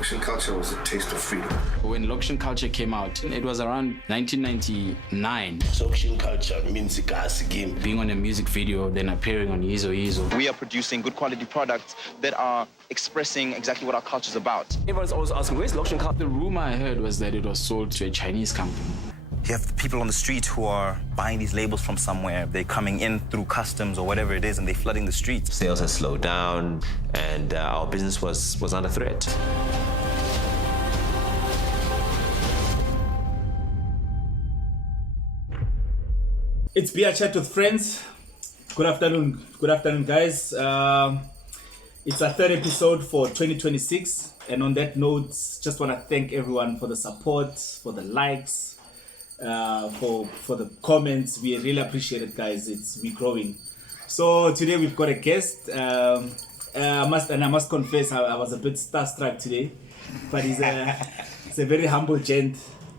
Loxion Kulca was a taste of freedom. When Loxion Kulca came out, it was around 1999. Loxion Kulca means a gas game. Being on a music video, then appearing on Yizo Yizo. We are producing good quality products that are expressing exactly what our culture is about. Everyone's always asking, where's Loxion Kulca? The rumor I heard was that it was sold to a Chinese company. You have people on the street who are buying these labels from somewhere. They're coming in through customs or whatever it is, and they're flooding the streets. Sales has slowed down, and our business was under threat. It's Beer Chat with Friends. Good afternoon, guys. It's our third episode for 2026, and on that note, just want to thank everyone for the support, for the likes, for the comments. We really appreciate it, guys. We're growing. So today we've got a guest. I must confess, I was a bit starstruck today, but he's a very humble gent.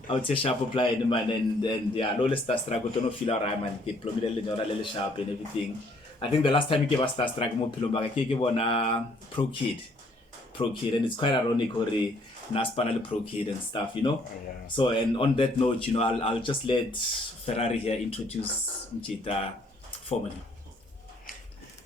Out here sharp apply man, and yeah, no less starstruck. Don't feel around man. Get plummy sharp and everything. I think the last time he gave us starstruck more pillow he on a pro kid, and it's quite ironic or Naspanal pro kid and stuff, you know. Yeah. So, and on that note, you know, I'll just let Ferrari here introduce Mchita formally.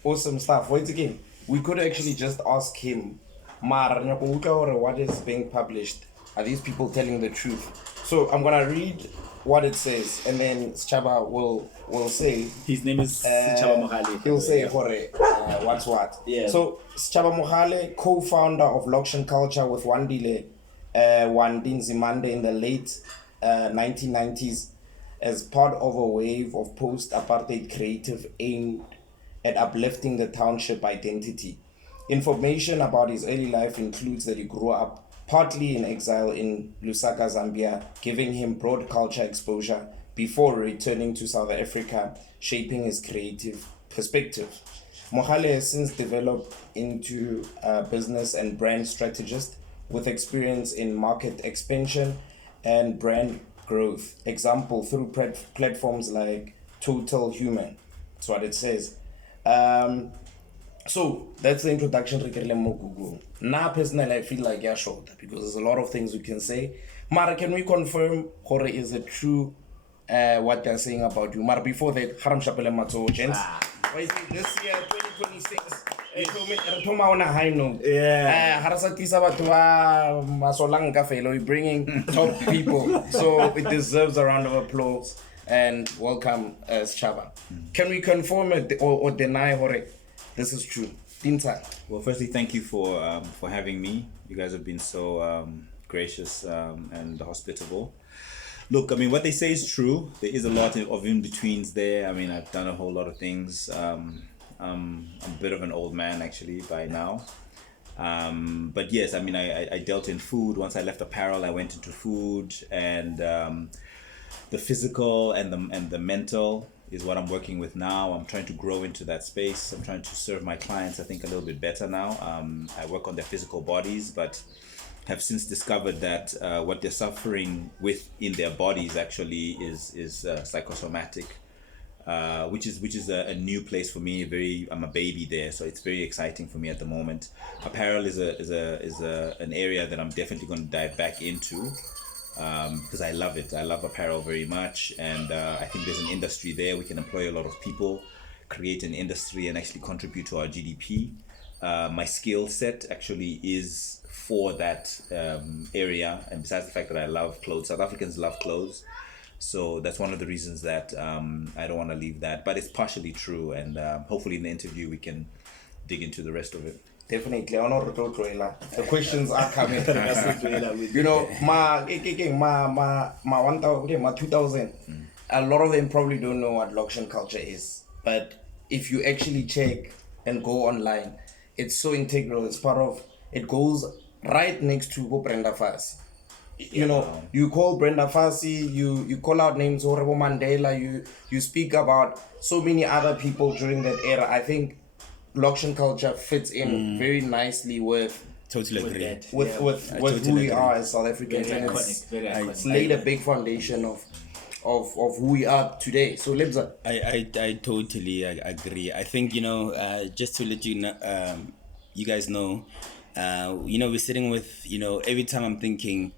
Awesome stuff. Once again, we could actually just ask him, what is being published? Are these people telling the truth? So I'm gonna read what it says, and then Sechaba will say. His name is Sechaba Mogale. He'll say what's what. Yeah. So Sechaba Mogale, co-founder of Loxion Kulca with Wandile Nzimande in the late 1990s, as part of a wave of post-apartheid creative aimed at uplifting the township identity. Information about his early life includes that he grew up partly in exile in Lusaka, Zambia, giving him broad culture exposure before returning to South Africa, shaping his creative perspective. Mogale has since developed into a business and brand strategist with experience in market expansion and brand growth. Example, through platforms like Total Human. That's what it says. So that's the introduction to Google. Now personally I feel like you're short because there's a lot of things we can say. Mara, can we confirm Hore is it true what they're saying about you? Mara, before that, Haram Shapele Matso, gents. This year, 2026, on a high note. Yeah. We're bringing top people, so it deserves a round of applause and welcome Sechaba. Can we confirm it or deny Hore? This is true. Well, firstly, thank you for having me. You guys have been so gracious and hospitable. Look, I mean, what they say is true. There is a lot of in-betweens there. I mean, I've done a whole lot of things. I'm a bit of an old man, actually, by now. But yes, I mean, I dealt in food. Once I left apparel, I went into food. And the physical and the mental is what I'm working with now. I'm trying to grow into that space. I'm trying to serve my clients, I think, a little bit better now. I work on their physical bodies, but have since discovered that what they're suffering with in their bodies actually is psychosomatic, which is a new place for me. I'm a baby there, so it's very exciting for me at the moment. Apparel is an area that I'm definitely going to dive back into. Because I love it. I love apparel very much, and I think there's an industry there. We can employ a lot of people, create an industry, and actually contribute to our GDP. My skill set actually is for that area, and besides the fact that I love clothes, South Africans love clothes, so that's one of the reasons that I don't want to leave that. But it's partially true, and hopefully in the interview we can dig into the rest of it. Definitely, the questions are coming. You know, my 2000. A lot of them probably don't know what Loxion Kulca is, but if you actually check and go online, it's so integral. It's part of. It goes right next to Brenda Fassie. You know, you call Brenda Fassie, you call out names, Horrible Mandela. You speak about so many other people during that era. I think Loxion Kulca fits in very nicely with who we are as South Africans. Very iconic. It's laid a big foundation of who we are today. So Lebza. I totally agree. I think, just to let you know, you guys know, we're sitting with, every time I'm thinking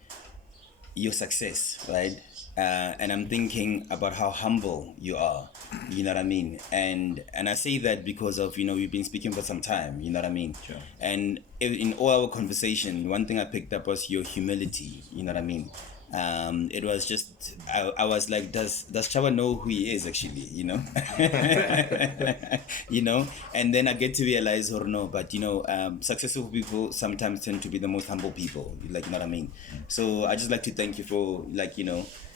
your success, right? And I'm thinking about how humble you are, you know what I mean? And I say that because of, we've been speaking for some time, you know what I mean? Sure. And in all our conversation, one thing I picked up was your humility, you know what I mean? It was just, I was like, does Chava know who he is actually, and then I get to realize, or no, but successful people sometimes tend to be the most humble people, like, you know what I mean? So I just like to thank you for, like,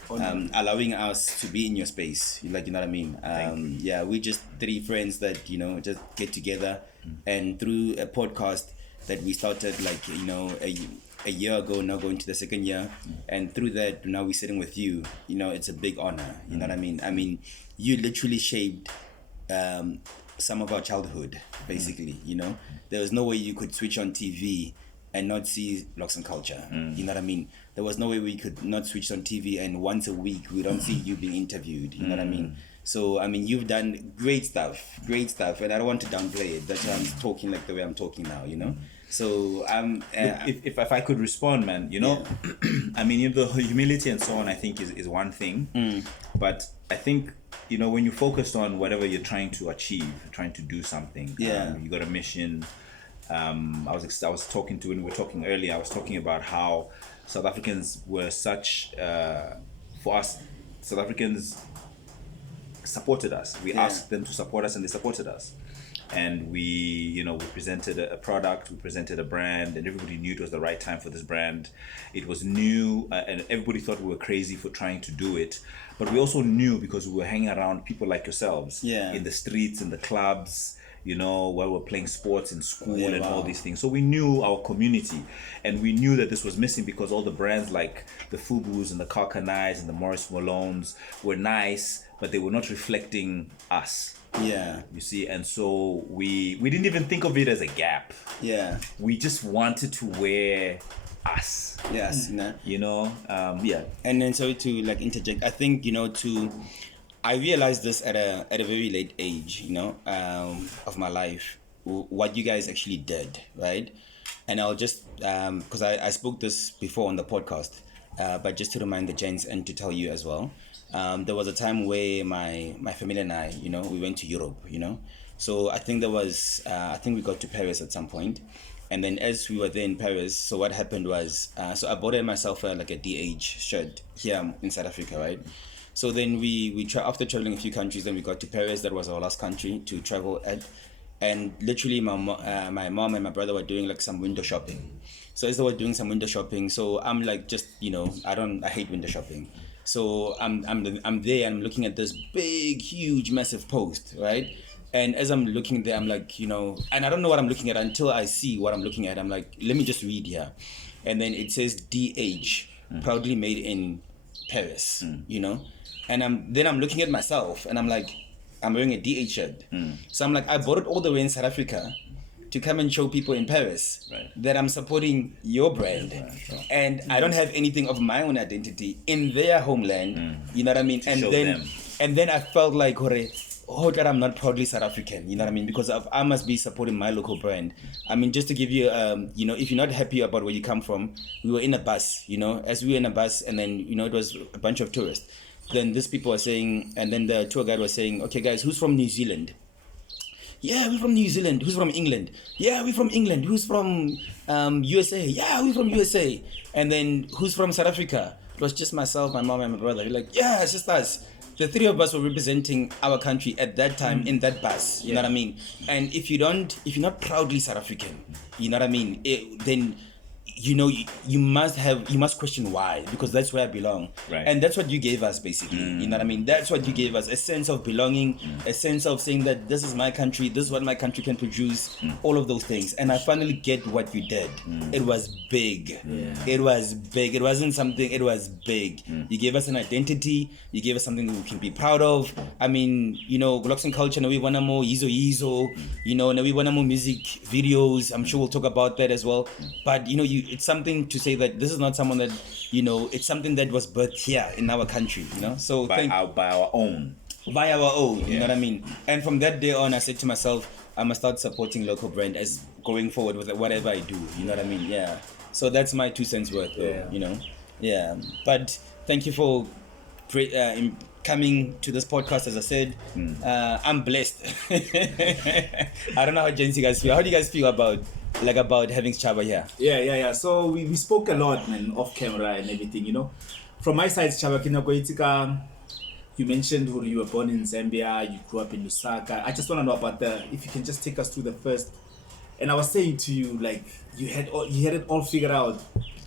allowing us to be in your space, like, you know what I mean? Yeah, we just three friends that, just get together, and through a podcast that we started, like, a year ago, now going to the second year, and through that, now we're sitting with you, it's a big honor, you know what I mean? I mean, you literally shaped some of our childhood, basically, There was no way you could switch on TV and not see Loxion Kulca, you know what I mean? There was no way we could not switch on TV and once a week we don't see you being interviewed, you know what I mean? So, I mean, you've done great stuff, and I don't want to downplay it. That's why I'm talking like the way I'm talking now, So if I could respond, man, I mean, the humility and so on, I think is one thing, but I think when you're focused on whatever you're trying to achieve, trying to do something, you got a mission. I was talking to, when we were talking earlier, I was talking about how South Africans were such for us. South Africans supported us. We asked them to support us, and they supported us. And we presented a product, we presented a brand, and everybody knew it was the right time for this brand. It was new, and everybody thought we were crazy for trying to do it. But we also knew, because we were hanging around people like yourselves in the streets, in the clubs, while we're playing sports in school and all these things. So we knew our community, and we knew that this was missing, because all the brands like the Fubus and the Kalkanais and the Morris Malones were nice, but they were not reflecting us. Yeah, you see, and so we didn't even think of it as a gap. Yeah, we just wanted to wear us. Yes, yeah. And then, sorry to like interject, I think I realized this at a very late age, of my life, what you guys actually did, right? And I'll just because I spoke this before on the podcast, but just to remind the gents and to tell you as well. There was a time where my family and I, we went to Europe, So I think we got to Paris at some point. And then as we were there in Paris, so what happened was, so I bought myself a DH shirt here in South Africa, right? So then after traveling a few countries, then we got to Paris. That was our last country to travel at. And literally my mom and my brother were doing like some window shopping. So as they were doing some window shopping, so I'm like, just, I hate window shopping. So I'm there, and I'm looking at this big, huge, massive post, right? And as I'm looking there, I'm like, and I don't know what I'm looking at until I see what I'm looking at. I'm like, let me just read here. And then it says DH, proudly made in Paris, And I'm looking at myself, and I'm like, I'm wearing a DH shirt. So I'm like, I bought it all the way in South Africa to come and show people in Paris that I'm supporting your brand. And I don't have anything of my own identity in their homeland, you know what I mean? And then I felt like, that I'm not proudly South African, you know what I mean? Because I must be supporting my local brand. I mean, just to give you, if you're not happy about where you come from, we were in a bus, as we were in a bus, and then, it was a bunch of tourists. Then these people were saying, and then the tour guide was saying, okay guys, who's from New Zealand? Yeah, we're from New Zealand. Who's from England? Yeah, we're from England. Who's from USA? Yeah, we're from USA. And then who's from South Africa? It was just myself, my mom, and my brother. We're like, yeah, it's just us. The three of us were representing our country at that time in that bus. You know what I mean? And if you're not proudly South African, you know what I mean? Then you must question why, because that's where I belong. Right. And that's what you gave us, basically. You know what I mean? That's what you gave us, a sense of belonging, a sense of saying that this is my country, this is what my country can produce, all of those things. And I finally get what you did. It was big. It was big. It wasn't something, it was big. You gave us an identity, you gave us something that we can be proud of. I mean, Loxion Kulca, now we want more yizo, now we want more music videos. I'm sure we'll talk about that as well. But it's something to say that this is not someone that, it's something that was birthed here in our country, So by our own. By our own, you know what I mean? And from that day on, I said to myself, I must start supporting local brand as going forward with whatever I do. You know what I mean? Yeah. So that's my 2 cents worth, though, you know? Yeah. But thank you for coming to this podcast. As I said, I'm blessed. I don't know how you guys feel. How do you guys feel about having Sechaba here? Yeah. So we spoke a lot, man, off camera and everything, you know. From my side, Sechaba Kinako, you mentioned you were born in Zambia, you grew up in Lusaka. I just want to know about if you can just take us through the first. And I was saying to you, like, you had it all figured out,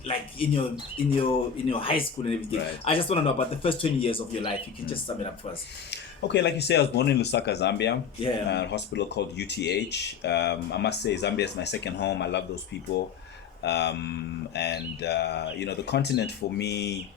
like in your high school and everything. Right. I just want to know about the first 20 years of your life. You can just sum it up for us. Okay, like you say, I was born in Lusaka, Zambia. Yeah. A hospital called UTH. I must say, Zambia is my second home. I love those people. The continent for me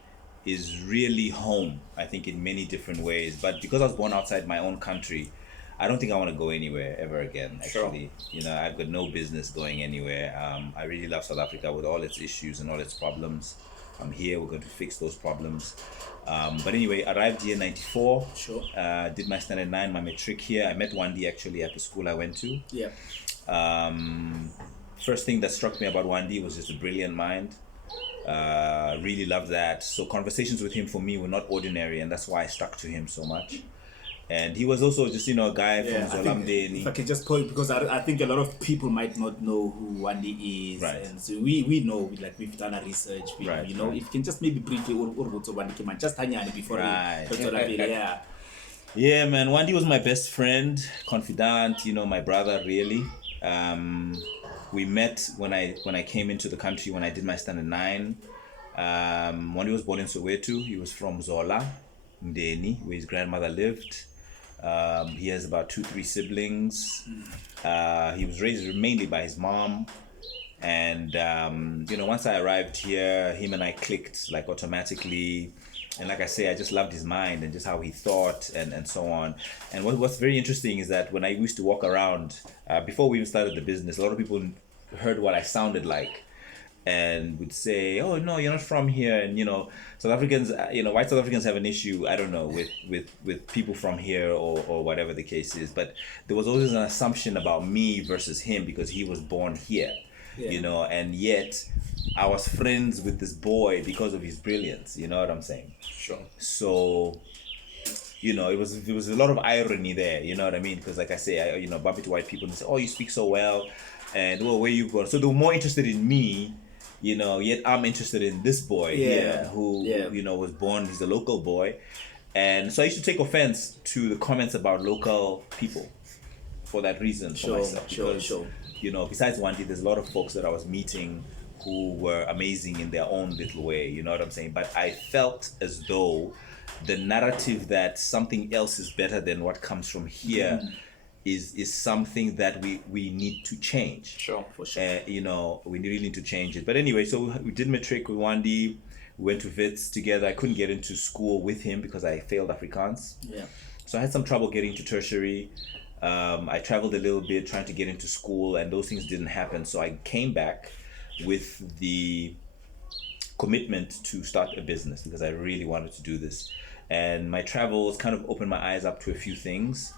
is really home, I think, in many different ways. But because I was born outside my own country, I don't think I want to go anywhere ever again, actually. Sure. You know, I've got no business going anywhere. I really love South Africa with all its issues and all its problems. I'm here, we're going to fix those problems. But anyway, arrived here in 94. Sure. Did my standard 9, my matric here. I met Wandi actually at the school I went to. Yeah. First thing that struck me about Wandi was just a brilliant mind. Really loved that. So conversations with him for me were not ordinary, and that's why I stuck to him so much. And he was also just, a guy from Zolamde. If I can just point, because I think a lot of people might not know who Wandi is. Right. And so we know, like we've done a research. If you can just maybe briefly, Wandi just Hanyani before yeah. Yeah, man. Wandi was my best friend, confidant, my brother, really. We met when I came into the country when I did my standard 9. Wandi was born in Soweto. He was from Zola, Mdeni, where his grandmother lived. He has about 2-3 siblings. He was raised mainly by his mom. And, once I arrived here, him and I clicked like automatically. And like I say, I just loved his mind and just how he thought and so on. And what's very interesting is that when I used to walk around, before we even started the business, a lot of people heard what I sounded like and would say, oh, no, you're not from here. And, South Africans, white South Africans have an issue, I don't know, with people from here or whatever the case is. But there was always an assumption about me versus him because he was born here. Yeah. And yet I was friends with this boy because of his brilliance, you know what I'm saying? Sure. So, it was a lot of irony there, you know what I mean? Because like I say, I bump into white people and say, oh, you speak so well, and well, where you going? So they were more interested in me, yet I'm interested in this boy here who was born, he's a local boy. And so I used to take offense to the comments about local people for that reason for myself. Because, besides Wandi, there's a lot of folks that I was meeting who were amazing in their own little way, you know what I'm saying? But I felt as though the narrative that something else is better than what comes from here is something that we need to change. Sure, for sure. We really need to change it. But anyway, so we did matric with Wandi. We went to Wits together. I couldn't get into school with him because I failed Afrikaans. Yeah. So I had some trouble getting to tertiary. I traveled a little bit trying to get into school, and those things didn't happen. So I came back with the commitment to start a business because I really wanted to do this. And my travels kind of opened my eyes up to a few things.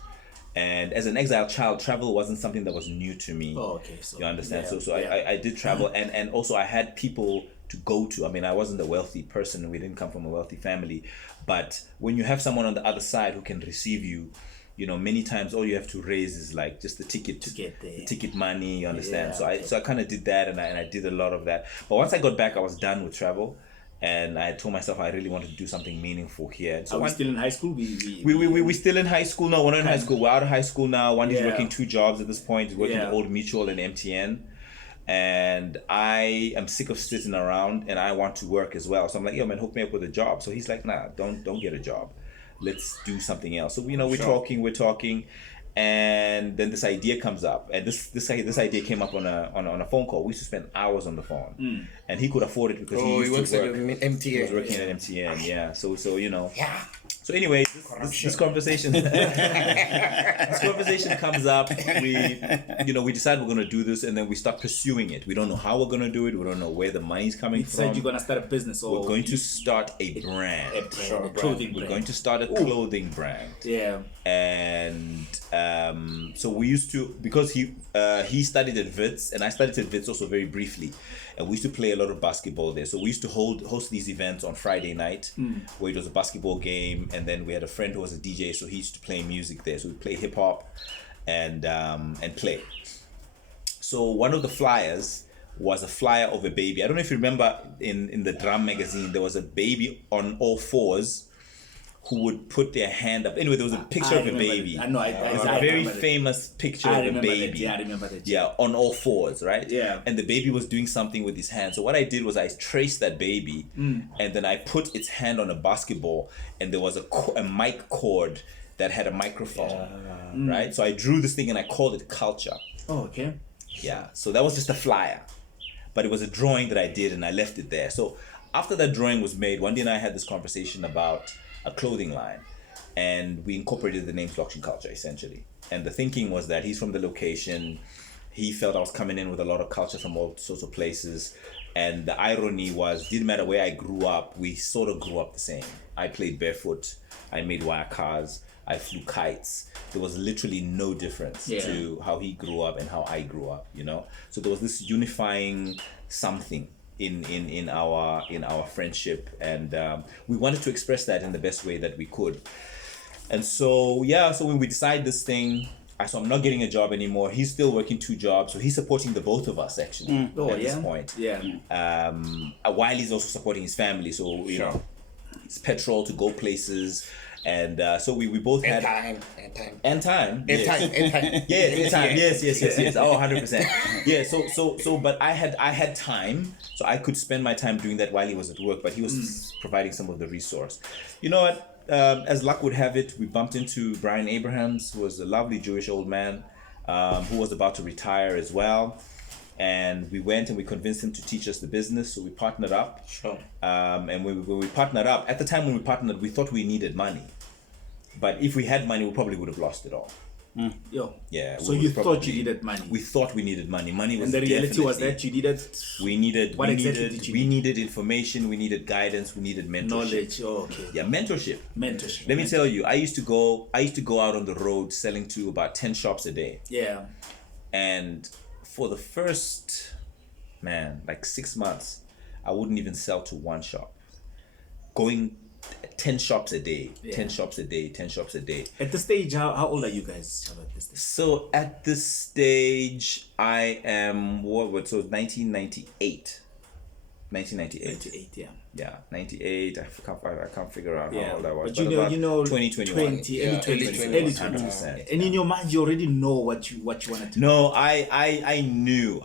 And as an exiled child, travel wasn't something that was new to me. Oh, okay. So, you understand? I did travel, and also I had people to go to. I mean, I wasn't a wealthy person. We didn't come from a wealthy family. But when you have someone on the other side who can receive you, many times all you have to raise is like just the ticket to get there. The ticket money, you understand? Yeah, So I kind of did that, and I did a lot of that. But once I got back, I was done with travel, and I told myself I really wanted to do something meaningful here. So are we still in high school? We still in high school? No, we're not in high school. We're out of high school now. One is working 2 jobs at this point. He's working at Old Mutual and MTN. And I am sick of sitting around, and I want to work as well. So I'm like, yo, man, hook me up with a job. So he's like, nah, don't get a job. Let's do something else. So we're talking, and then this idea comes up, and this idea came up on a phone call. We used to spend hours on the phone, and he could afford it because he works at MTN. He was working at MTN, yeah. So So anyway, this conversation, this conversation comes up. We decide we're going to do this, and then we start pursuing it. We don't know how we're going to do it. We don't know where the money's coming from. You said you're going to start a business, or we're going to start a brand. A clothing brand. We're going to start a clothing brand. Yeah. And so we used to, because he studied at Wits and I studied at Wits also very briefly, and we used to play a lot of basketball there. So we used to host these events on Friday night where it was a basketball game, and then we had a friend who was a DJ, so he used to play music there. So we play hip hop and play. So one of the flyers was a flyer of a baby. I don't know if you remember in the Drum magazine, there was a baby on all fours who would put their hand up. Anyway, there was a picture of a baby. I know. It's a very famous picture of a baby. I remember that. Yeah, on all fours, right? Yeah. And the baby was doing something with his hand. So what I did was I traced that baby, and then I put its hand on a basketball, and there was a mic cord that had a microphone, right? So I drew this thing and I called it Culture. Oh, okay. Yeah. So that was just a flyer, but it was a drawing that I did, and I left it there. So after that drawing was made, Wendy and I had this conversation about a clothing line, and we incorporated the name Loxion Kulca essentially. And the thinking was that he's from the location. He felt I was coming in with a lot of culture from all sorts of places, and the irony was, didn't matter where I grew up, we sort of grew up the same. I played barefoot, I made wire cars, I flew kites. There was literally no difference to how he grew up and how I grew up, so there was this unifying something in our friendship, and we wanted to express that in the best way that we could. And so when we decide this thing, so I'm not getting a job anymore. He's still working 2 jobs, so he's supporting the both of us actually at this point. While he's also supporting his family, so it's petrol to go places. And so we both had time. Yes. Oh, 100%. Yeah. So but I had time, so I could spend my time doing that while he was at work. But he was providing some of the resource. You know what? As luck would have it, we bumped into Brian Abrahams, who was a lovely Jewish old man, who was about to retire as well. And we went and we convinced him to teach us the business. So we partnered up. Sure. And when we partnered up, at the time when we partnered, we thought we needed money. But if we had money, we probably would have lost it all. Yeah. So you thought you needed money? We thought we needed money. Money was, and the reality was that you needed. We needed information. We needed guidance. We needed mentorship. Knowledge. Oh, okay. Yeah, mentorship. Mentorship. Let me tell you, I used to go out on the road selling to about 10 shops a day. Yeah. And for the first, 6 months, I wouldn't even sell to one shop. Going 10 shops a day, 10 shops a day. At this stage, how old are you guys at this stage? So at this stage, I am, 1998. 98, yeah. Yeah, 98. I can't figure out how old I was. But you know, 2021. Early 20. 100%. And in your mind, you already know what you wanted to do. No, I knew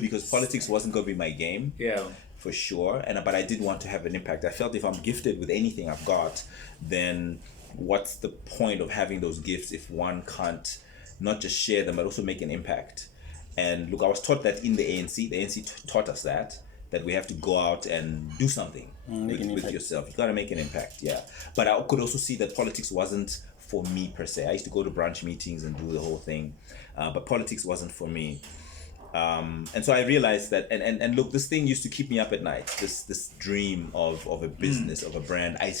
because politics wasn't going to be my game. Yeah. For sure, but I did want to have an impact. I felt if I'm gifted with anything I've got, then what's the point of having those gifts if one can't not just share them but also make an impact? And look, I was taught that in the ANC taught us that we have to go out and do something with yourself. You got to make an impact, yeah. But I could also see that politics wasn't for me per se. I used to go to branch meetings and do the whole thing, but politics wasn't for me. And so I realized that, and look, this thing used to keep me up at night. This dream of a business, of a brand. I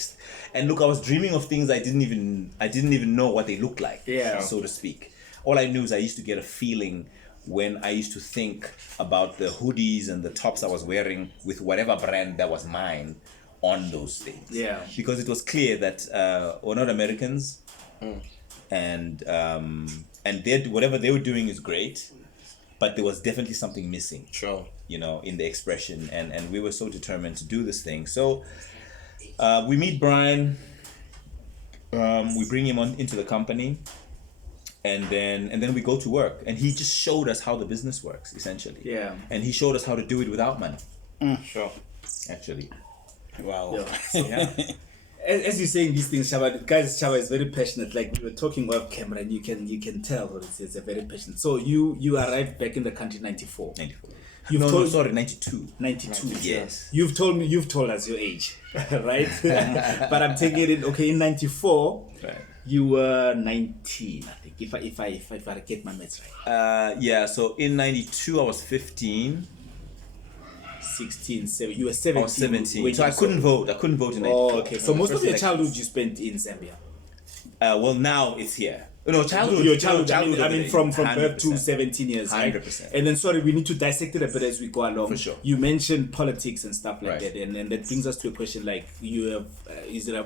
was dreaming of things I didn't even know what they looked like, so to speak. All I knew is I used to get a feeling when I used to think about the hoodies and the tops I was wearing with whatever brand that was mine on those things. Yeah. Because it was clear that we're not Americans, and whatever they were doing is great. But there was definitely something missing, in the expression, and we were so determined to do this thing. So we meet Brian, we bring him into the company, and then we go to work, and he just showed us how the business works, essentially. Yeah. And he showed us how to do it without money. Sure. Actually. Wow. Yeah. As you're saying these things, Sechaba is very passionate. Like we were talking off camera, and you can tell it's a very passionate. So you arrived back in the country in 94. Sorry, 92. 92. Yes. You've told us your age, right? But I'm taking it. Okay, in 94, you were 19, I think. If I get my maths right. Yeah. So in 92, I was 15. 16, 17. You were 17. I was 17. So I saw- couldn't vote. I couldn't vote in 94. Oh, okay. So most of First your elections. childhood you spent in Zambia. Well, now it's here. No, childhood. Your childhood, childhood I mean from birth to 100%. 17 years, right? 100%. And then, sorry, we need to dissect it a bit as we go along. For sure. You mentioned politics and stuff like Right. that, and that brings us to a question like, you have,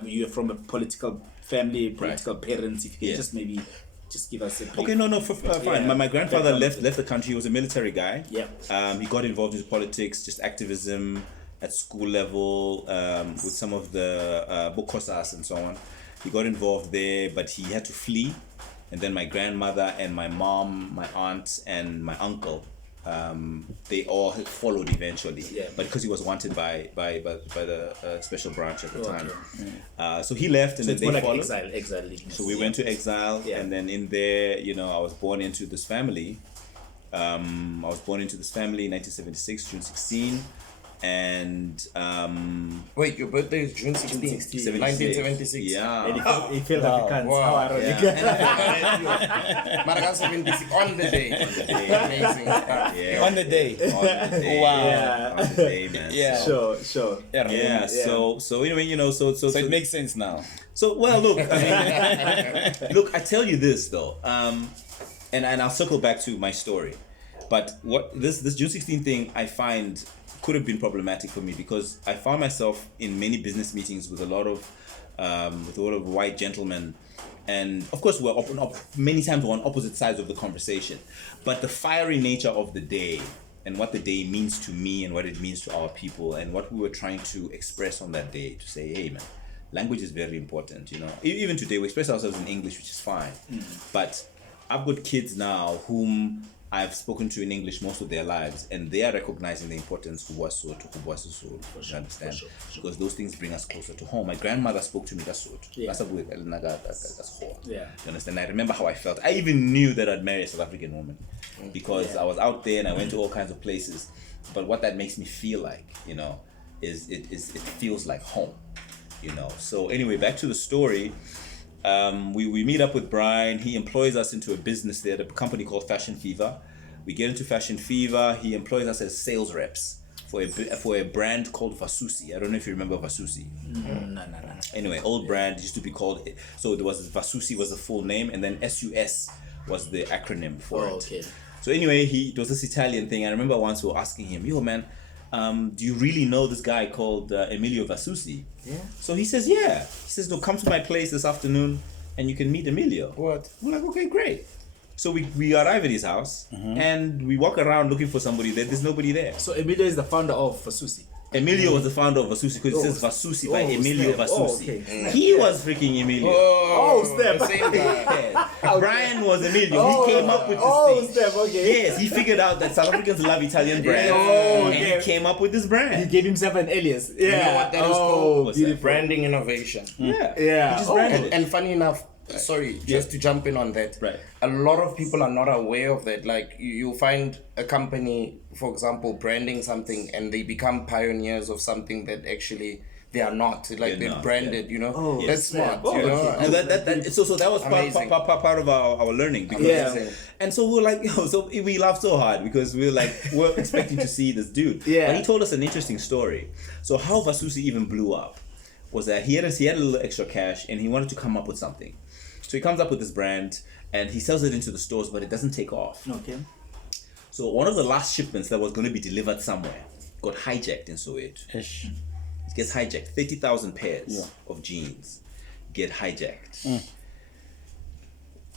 you are from a political family, political parents? If you can Yeah. just maybe just give us a brief. Okay, no, fine. Yeah. My grandfather Background. left the country. He was a military guy. Yeah. He got involved in politics, just activism at school level, with some of the bokosas and so on. He got involved there, but he had to flee. And then my grandmother and my mom, my aunt and my uncle, they all followed eventually. Yeah. But because he was wanted by the special branch at the time, so he left, and So then it's they more like followed. exile league. So we went to exile, Yeah. and then in there, I was born into this family. I was born into this family in 1976, June 16, and Wait, your birthday is June 16, 1976. Yeah. And he felt Afrikaans. Wow. How ironic. Madagascar 76 on the day. Amazing stuff. Yeah. On the day. On the day. Wow. Yeah. On the day, man. Yeah. Sure. Yeah. So anyway, so it makes sense now. So well, look, I mean, look, I tell you this though, and I'll circle back to my story, but what this June 16 thing I find could have been problematic for me, because I found myself in many business meetings with a lot of white gentlemen, and of course many times we're on opposite sides of the conversation, but the fiery nature of the day and what the day means to me and what it means to our people and what we were trying to express on that day, to say, hey man, language is very important, Even today we express ourselves in English, which is fine, but I've got kids now whom I've spoken to in English most of their lives, and they are recognizing the importance of Sesotho, you understand? Sure. Because those things bring us closer to home. My grandmother spoke to me Sesotho. Yeah. You understand? I remember how I felt. I even knew that I'd marry a South African woman, because I was out there and I went to all kinds of places. But what that makes me feel like, is it feels like home, So anyway, back to the story. We meet up with Brian. He employs us into a business there, a company called Fashion Fever. We get into Fashion Fever. He employs us as sales reps for a brand called Vasusi. I don't know if you remember Vasusi. No. Anyway, old brand, used to be called. So there was Vasusi was the full name, and then SUS was the acronym for it. Okay. So anyway, it was this Italian thing. I remember once we were asking him, "Yo, man, do you really know this guy called Emilio Vasusi?" Yeah. So he says, "Yeah." He says, "No, come to my place this afternoon, and you can meet Emilio." What? We're like, "Okay, great." So we arrive at his house, and we walk around looking for somebody there. There's nobody there. So Emilio is the founder of Fasusi. Emilio was the founder of Vasusi, because it says Vasusi by Emilio snap. Vasusi. Okay. He was freaking Emilio. Snap. Same guy. Yes. Brian was Emilio. He came up with this thing. Snap. Okay. Yes, he figured out that South Africans love Italian brands. And he came up with this brand. He gave himself an alias. Yeah. You know what that is Oh, called? What's that? beautiful. Branding innovation. Yeah. Yeah. He just branded it. And funny enough, sorry, just to jump in on that. Right. A lot of people are not aware of that. Like you'll find a company, for example, branding something, and they become pioneers of something that actually they are not. Like they're not, branded, Oh, That's smart. snap. You know. Okay. And So that was Amazing. part of our learning. Because, Yeah. And so we were like, so we laughed so hard because we were like, we're expecting to see this dude. Yeah. But he told us an interesting story. So how Vasusi even blew up was that he had a little extra cash and he wanted to come up with something. So he comes up with this brand and he sells it into the stores, but it doesn't take off. Okay. So one of the last shipments that was going to be delivered somewhere got hijacked in Soweto. It gets hijacked. 30,000 pairs of jeans get hijacked.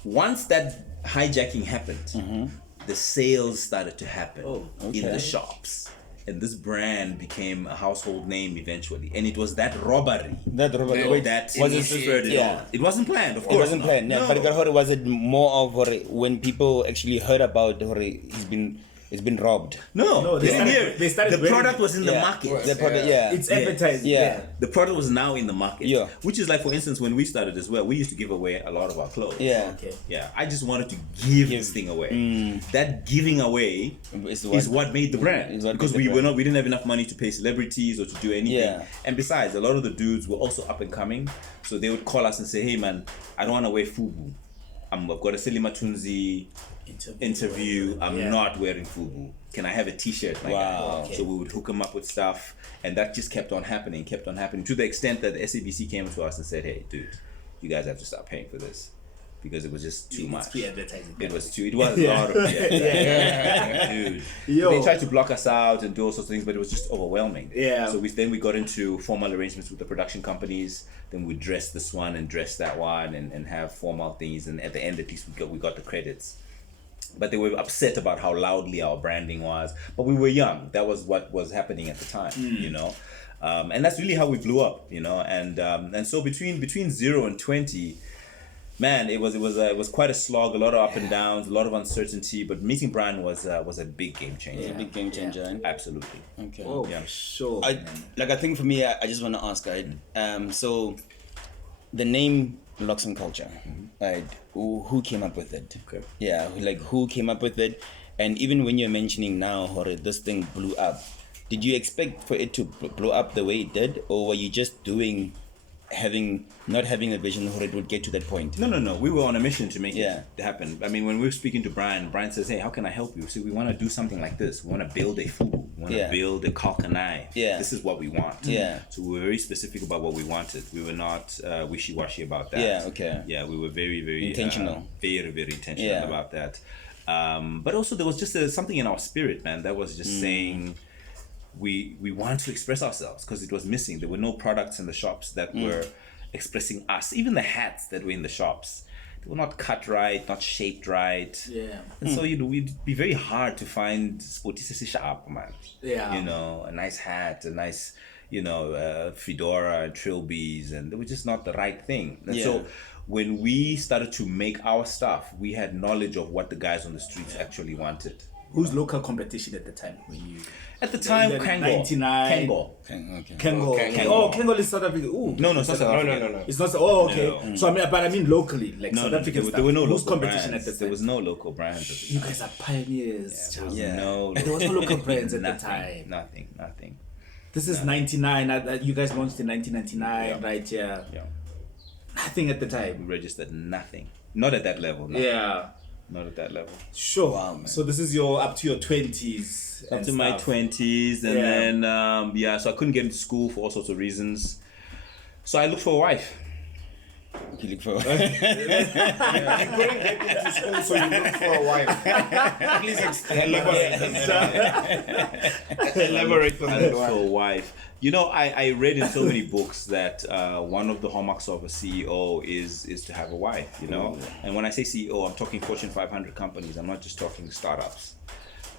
Once that hijacking happened, the sales started to happen in the shops. And this brand became a household name eventually. And it was that robbery that spurred it on. It wasn't planned, of course. It wasn't planned, No. but was it more of when people actually heard about he's been It's been robbed. No, they started the wearing product it. was in the market. The product, yeah. It's advertised. Yeah. The product was now in the market. Yeah. Which is like, for instance, when we started as well, we used to give away a lot of our clothes. Yeah. Okay. Yeah. I just wanted to give this thing away. That giving away is what made the brand. Because we didn't have enough money to pay celebrities or to do anything. Yeah. And besides, a lot of the dudes were also up and coming. So they would call us and say, hey man, I don't want to wear FUBU. I've got a Selima Tunzi interview. I'm not wearing FUBU. Can I have a t-shirt? Like that? Okay. So we would hook them up with stuff, and that just kept on happening to the extent that the SABC came to us and said, hey dude, you guys have to start paying for this because it was just too much. It was a lot of dude. They tried to block us out and do all sorts of things, but it was just overwhelming. So we got into formal arrangements with the production companies. Then we dress this one and dress that one and have formal things, and at the end at least we got the credits. But they were upset about how loudly our branding was. But we were young. That was what was happening at the time, you know. And that's really how we blew up, you know. And so between 0 and 20, man, it was quite a slog, a lot of up and downs, a lot of uncertainty. But meeting Brian was a big game changer. It's a big game changer. Absolutely. Okay. Oh, yeah, sure. I think for me, I just want to ask, right? So the name Loxion Kulca, right? Who came up with it? Okay. Yeah, like who came up with it? And even when you're mentioning now, Hore, this thing blew up, did you expect for it to blow up the way it did, or were you just not having a vision Hore it would get to that point? No. We were on a mission to make it happen. I mean, when we were speaking to Brian says, hey, how can I help you? So we want to do something like this. We want to build a FUBU. We want to build a kalkanai. This is what we want. So we were very specific about what we wanted. We were not wishy-washy about that. We were very, very intentional. Very, very intentional about that. But also there was just something in our spirit, man, that was just saying we wanted to express ourselves because it was missing. There were no products in the shops that were expressing us. Even the hats that were in the shops, they were not cut right, not shaped right. And so it'd be very hard to find sportisi sharp, man. You know, a nice hat, a nice, fedora, trilbies, and they were just not the right thing. And so when we started to make our stuff, we had knowledge of what the guys on the streets actually wanted. Who's local competition at the time? At the time, Kengo. Kengo is South Africa. Ooh. No, it's not South Africa. No. It's not. Oh, okay. No. So I mean locally, like South African stuff. There were no Who's local competition brands. at the time? There was no local brands at the time. You guys are pioneers. There was no local brands at the time. Nothing. This is 99. You guys launched in 1999, right? Yeah. Nothing at the time. We registered nothing. Not at that level. Nothing. Yeah. Not at that level. Sure. Wow, man. So this is up to your 20s. Up to my 20s, and then so I couldn't get into school for all sorts of reasons. So I looked for a wife. You look for You couldn't get into school, so you looked for a wife. Please elaborate on I that looked one. for a wife. I read in so many books that one of the hallmarks of a CEO is to have a wife, And when I say CEO, I'm talking Fortune 500 companies. I'm not just talking startups.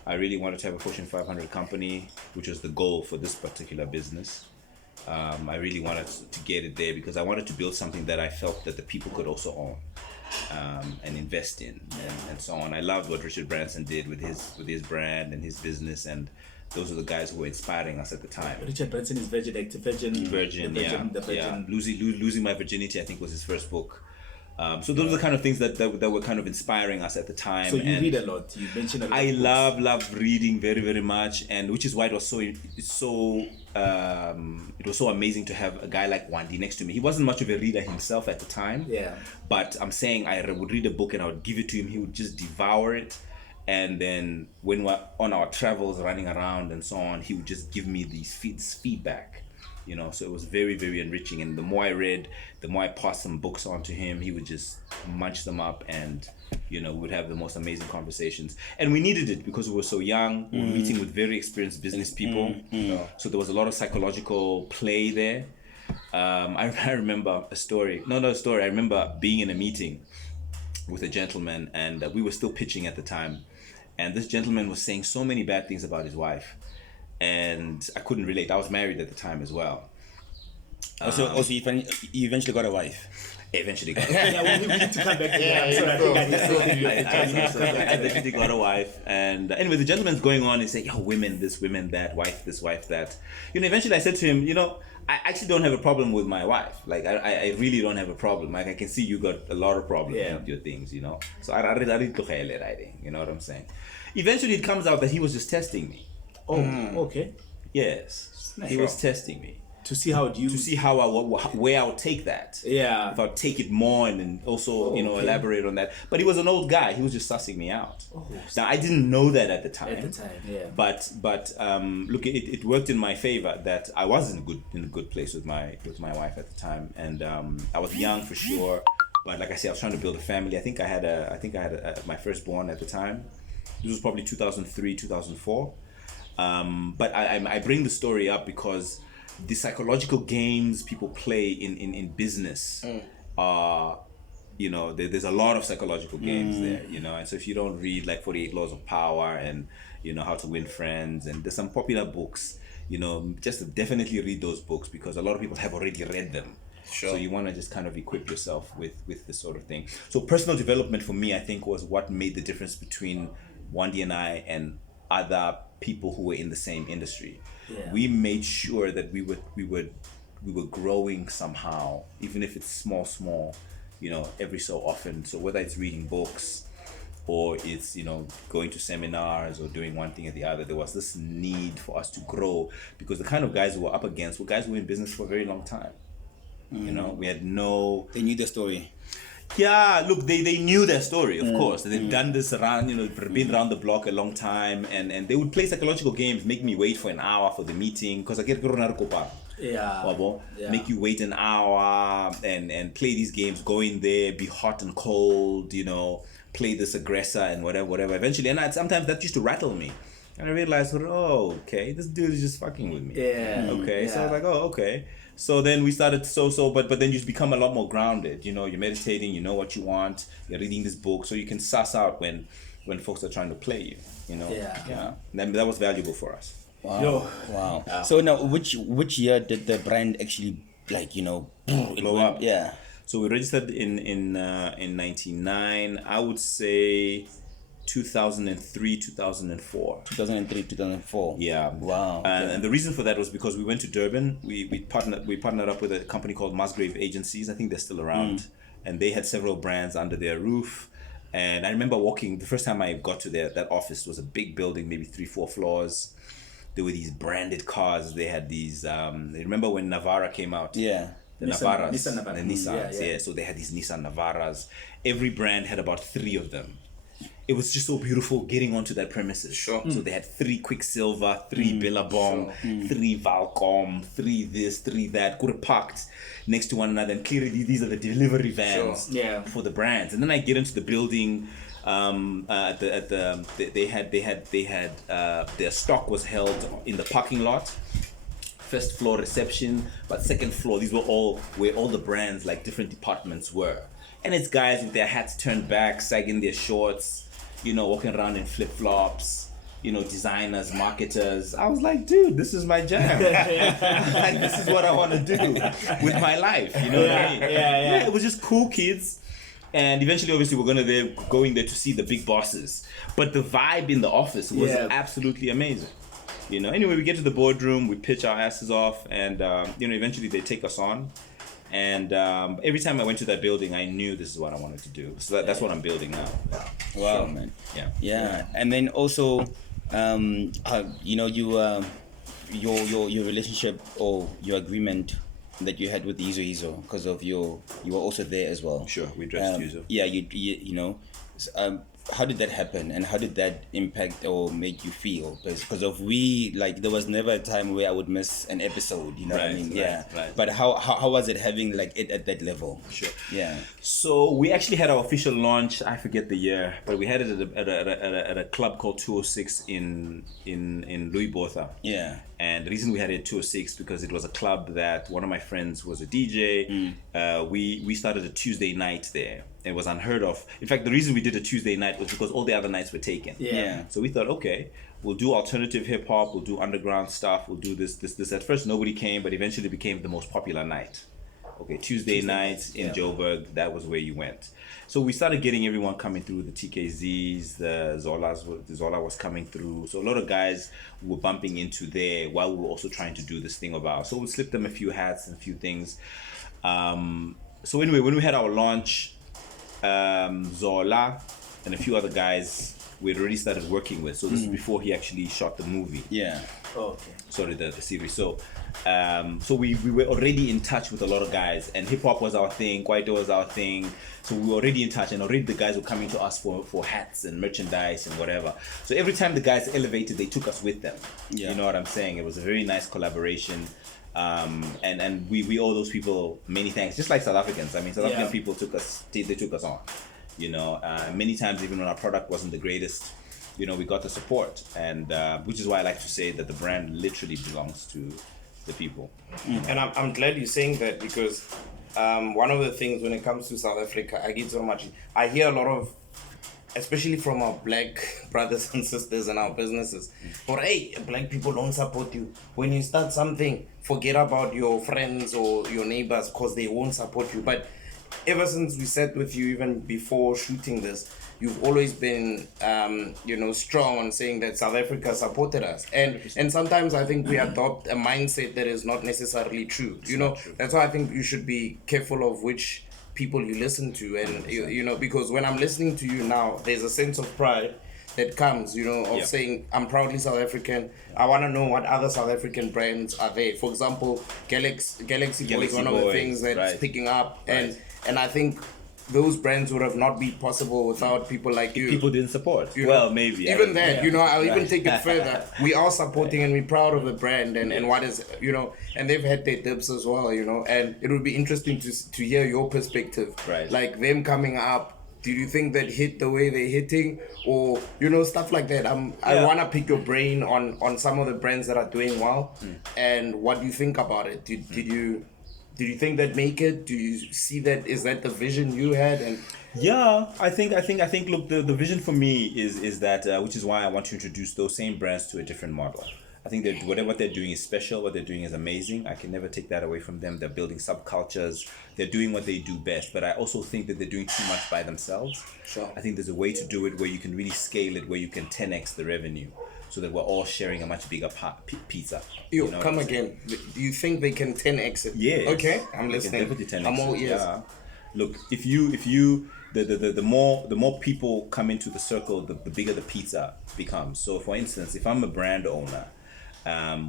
I really wanted to have a Fortune 500 company, which was the goal for this particular business. I really wanted to get it there because I wanted to build something that I felt that the people could also own and invest in and so on. I loved what Richard Branson did with his brand and his business, and those are the guys who were inspiring us at the time. Richard Branson is Virgin. Losing My Virginity, I think, was his first book. So those are the kind of things that were kind of inspiring us at the time. So you read a lot. You mentioned a lot. I love reading very, very much, and which is why it was so amazing to have a guy like Wandi next to me. He wasn't much of a reader himself at the time. But I'm saying I would read a book and I would give it to him. He would just devour it. And then when we're on our travels, running around and so on, he would just give me these feedback, So it was very, very enriching. And the more I read, the more I passed some books on to him. He would just munch them up, and we'd have the most amazing conversations. And we needed it because we were so young. We were meeting with very experienced business people, so there was a lot of psychological play there. I remember a story. I remember being in a meeting with a gentleman, and we were still pitching at the time. And this gentleman was saying so many bad things about his wife. And I couldn't relate. I was married at the time as well. Also, you eventually got a wife. Eventually got Yeah, we need to come back to that. I'm sorry, I think I eventually got a wife, and anyway, the gentleman's going on and saying, "Yo, women this, women that, wife this, wife that." Eventually I said to him, I actually don't have a problem with my wife. Like, I really don't have a problem. Like, I can see you got a lot of problems with your things, So I you know what I'm saying? Eventually, it comes out that he was just testing me. Oh, okay. Yes, he was testing me. To see how where I would take that. Yeah. If I would take it more and then also, elaborate on that. But he was an old guy. He was just sussing me out. Oh, now, I didn't know that at the time. Yeah. But look, it worked in my favor that I was in a good place with my wife at the time, and I was young for sure. But like I said, I was trying to build a family. I think I had my firstborn at the time. This was probably 2003, 2004. But I bring the story up because the psychological games people play in business are, there's a lot of psychological games there, and so if you don't read like 48 Laws of Power and How to Win Friends, and there's some popular books, just definitely read those books because a lot of people have already read them. Sure. So you want to just kind of equip yourself with this sort of thing. So personal development for me, I think, was what made the difference between Wandi and I and other people who were in the same industry. Yeah. We made sure that we were growing somehow, even if it's small, every so often. So whether it's reading books or it's, going to seminars or doing one thing or the other, there was this need for us to grow because the kind of guys we were up against were guys who were in business for a very long time. We had They knew the story. Yeah, look, they knew their story, of course. They've done this around, been around the block a long time, and they would play psychological games, make me wait for an hour for the meeting, because I get make you wait an hour and play these games, go in there, be hot and cold, play this aggressor and whatever. Eventually, and sometimes that used to rattle me. And I realized, okay, this dude is just fucking with me. Yeah. Okay, so I was like, okay. So then we started but then you become a lot more grounded. You're meditating, you know what you want, you're reading this book, so you can suss out when folks are trying to play you, Yeah. That was valuable for us. Wow. Wow. Yeah. So now, which year did the brand actually, blow up? Yeah. So we registered in 99, I would say 2003, 2004. 2003, 2004. Yeah. Wow. And the reason for that was because we went to Durban. We partnered up with a company called Musgrave Agencies. I think they're still around. And they had several brands under their roof. And I remember walking, the first time I got to that office was a big building, maybe 3-4 floors. There were these branded cars. They had these, remember when Navara came out? Yeah. The Nissan Navaras. The Nissans, yeah. So they had these Nissan Navaras. Every brand had about 3 of them. It was just so beautiful getting onto that premises. Sure. So they had 3 Quicksilver, 3 Billabong, 3 Valcom, 3 this, 3 that, could have parked next to one another. And clearly these are the delivery vans for the brands. And then I get into the building. They had their stock was held in the parking lot. First floor reception, but second floor, these were all where all the brands, like different departments were. And it's guys with their hats turned back, sagging their shorts, walking around in flip-flops, designers, marketers. I was like, dude, this is my jam. Like, this is what I want to do with my life. You know what I mean? Yeah, it was just cool kids. And eventually, obviously, we're going there to see the big bosses. But the vibe in the office was absolutely amazing. Anyway, we get to the boardroom, we pitch our asses off, and, eventually they take us on. And every time I went to that building, I knew this is what I wanted to do. So that's what I'm building now. Wow, man. Yeah. And then also, your relationship or your agreement that you had with Izo, because of you were also there as well. Sure, we dressed Izo. Yeah, how did that happen, and how did that impact or make you feel? Because there was never a time where I would miss an episode, what I mean? Right. But how was it having it at that level? Sure. Yeah. So we actually had our official launch, I forget the year, but we had it at a club called 206 in Louis Botha. Yeah. And the reason we had it at 206 because it was a club that one of my friends was a DJ. We started a Tuesday night there. It was unheard of. In fact, the reason we did a Tuesday night was because all the other nights were taken. Yeah. So we thought, okay, we'll do alternative hip hop, we'll do underground stuff, we'll do this. At first, nobody came, but eventually became the most popular night. Okay, Tuesday nights in Joburg, that was where you went. So we started getting everyone coming through, the TKZs, the Zola was coming through. So a lot of guys were bumping into there while we were also trying to do this thing of ours. So we slipped them a few hats and a few things. So anyway, when we had our launch, Zola and a few other guys we'd already started working with. So this is before he actually shot the movie. Yeah. Oh, okay. Sorry, the series. So we were already in touch with a lot of guys, and hip hop was our thing, Kwaito was our thing. So we were already in touch, and already the guys were coming to us for hats and merchandise and whatever. So every time the guys elevated, they took us with them. Yeah. You know what I'm saying? It was a very nice collaboration. And we owe those people many thanks, just like South Africans. I mean, South African people took us on, you know, many times even when our product wasn't the greatest, you know, we got the support, and which is why I like to say that the brand literally belongs to the people. And I'm glad you're saying that, because one of the things when it comes to South Africa, I get so much, I hear a lot of, especially from our black brothers and sisters in our businesses, or hey, black people don't support you. When you start something, forget about your friends or your neighbors, because they won't support you. But ever since we sat with you, even before shooting this, you've always been, strong on saying that South Africa supported us. And sometimes I think we adopt a mindset that is not necessarily true. That's why I think you should be careful of which people you listen to, and because when I'm listening to you now, there's a sense of pride that comes, of saying I'm proudly South African. I want to know what other South African brands are there. For example, Galaxy Boy is one of the things that's picking up, and I think those brands would have not been possible without people like you. People didn't support. Well, maybe. Even that, I'll even take it further. We are supporting and we're proud of the brand and what is, and they've had their dips as well, and it would be interesting to hear your perspective. Right. Like them coming up, do you think that hit the way they're hitting, or, stuff like that? I want to pick your brain on some of the brands that are doing well and what do you think about it? Did you think that make it? Do you see that? Is that the vision you had? And yeah, I think. Look, the vision for me is that, which is why I want to introduce those same brands to a different model. I think that what they're doing is special. What they're doing is amazing. I can never take that away from them. They're building subcultures. They're doing what they do best. But I also think that they're doing too much by themselves. Sure. I think there's a way to do it where you can really scale it, where you can 10x the revenue, so that we're all sharing a much bigger pizza. Come again. Do you think they can 10x it? Yeah. Okay, I'm listening. Definitely 10x. I'm all ears. Yeah. Look, if you the more people come into the circle, the bigger the pizza becomes. So, for instance, if I'm a brand owner,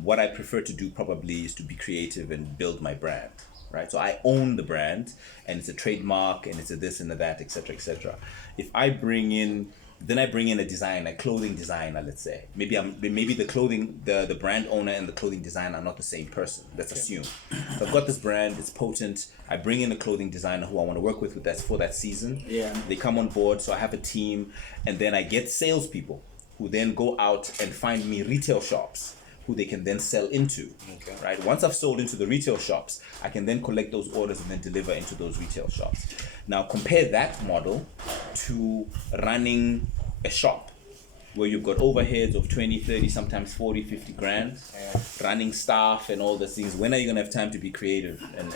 what I prefer to do probably is to be creative and build my brand. Right, so I own the brand, and it's a trademark, and it's a this and a that, etc., etc. If I bring in a designer, a clothing designer, let's say. Maybe the brand owner and the clothing designer are not the same person. Let's assume. So I've got this brand, it's potent. I bring in a clothing designer who I want to work with for that season. Yeah. They come on board, so I have a team, and then I get salespeople who then go out and find me retail shops who they can then sell into. Okay. Right? Once I've sold into the retail shops, I can then collect those orders and then deliver into those retail shops. Now compare that model to running a shop where you've got overheads of 20, 30, sometimes 40, 50 grand, running staff and all those things. When are you going to have time to be creative and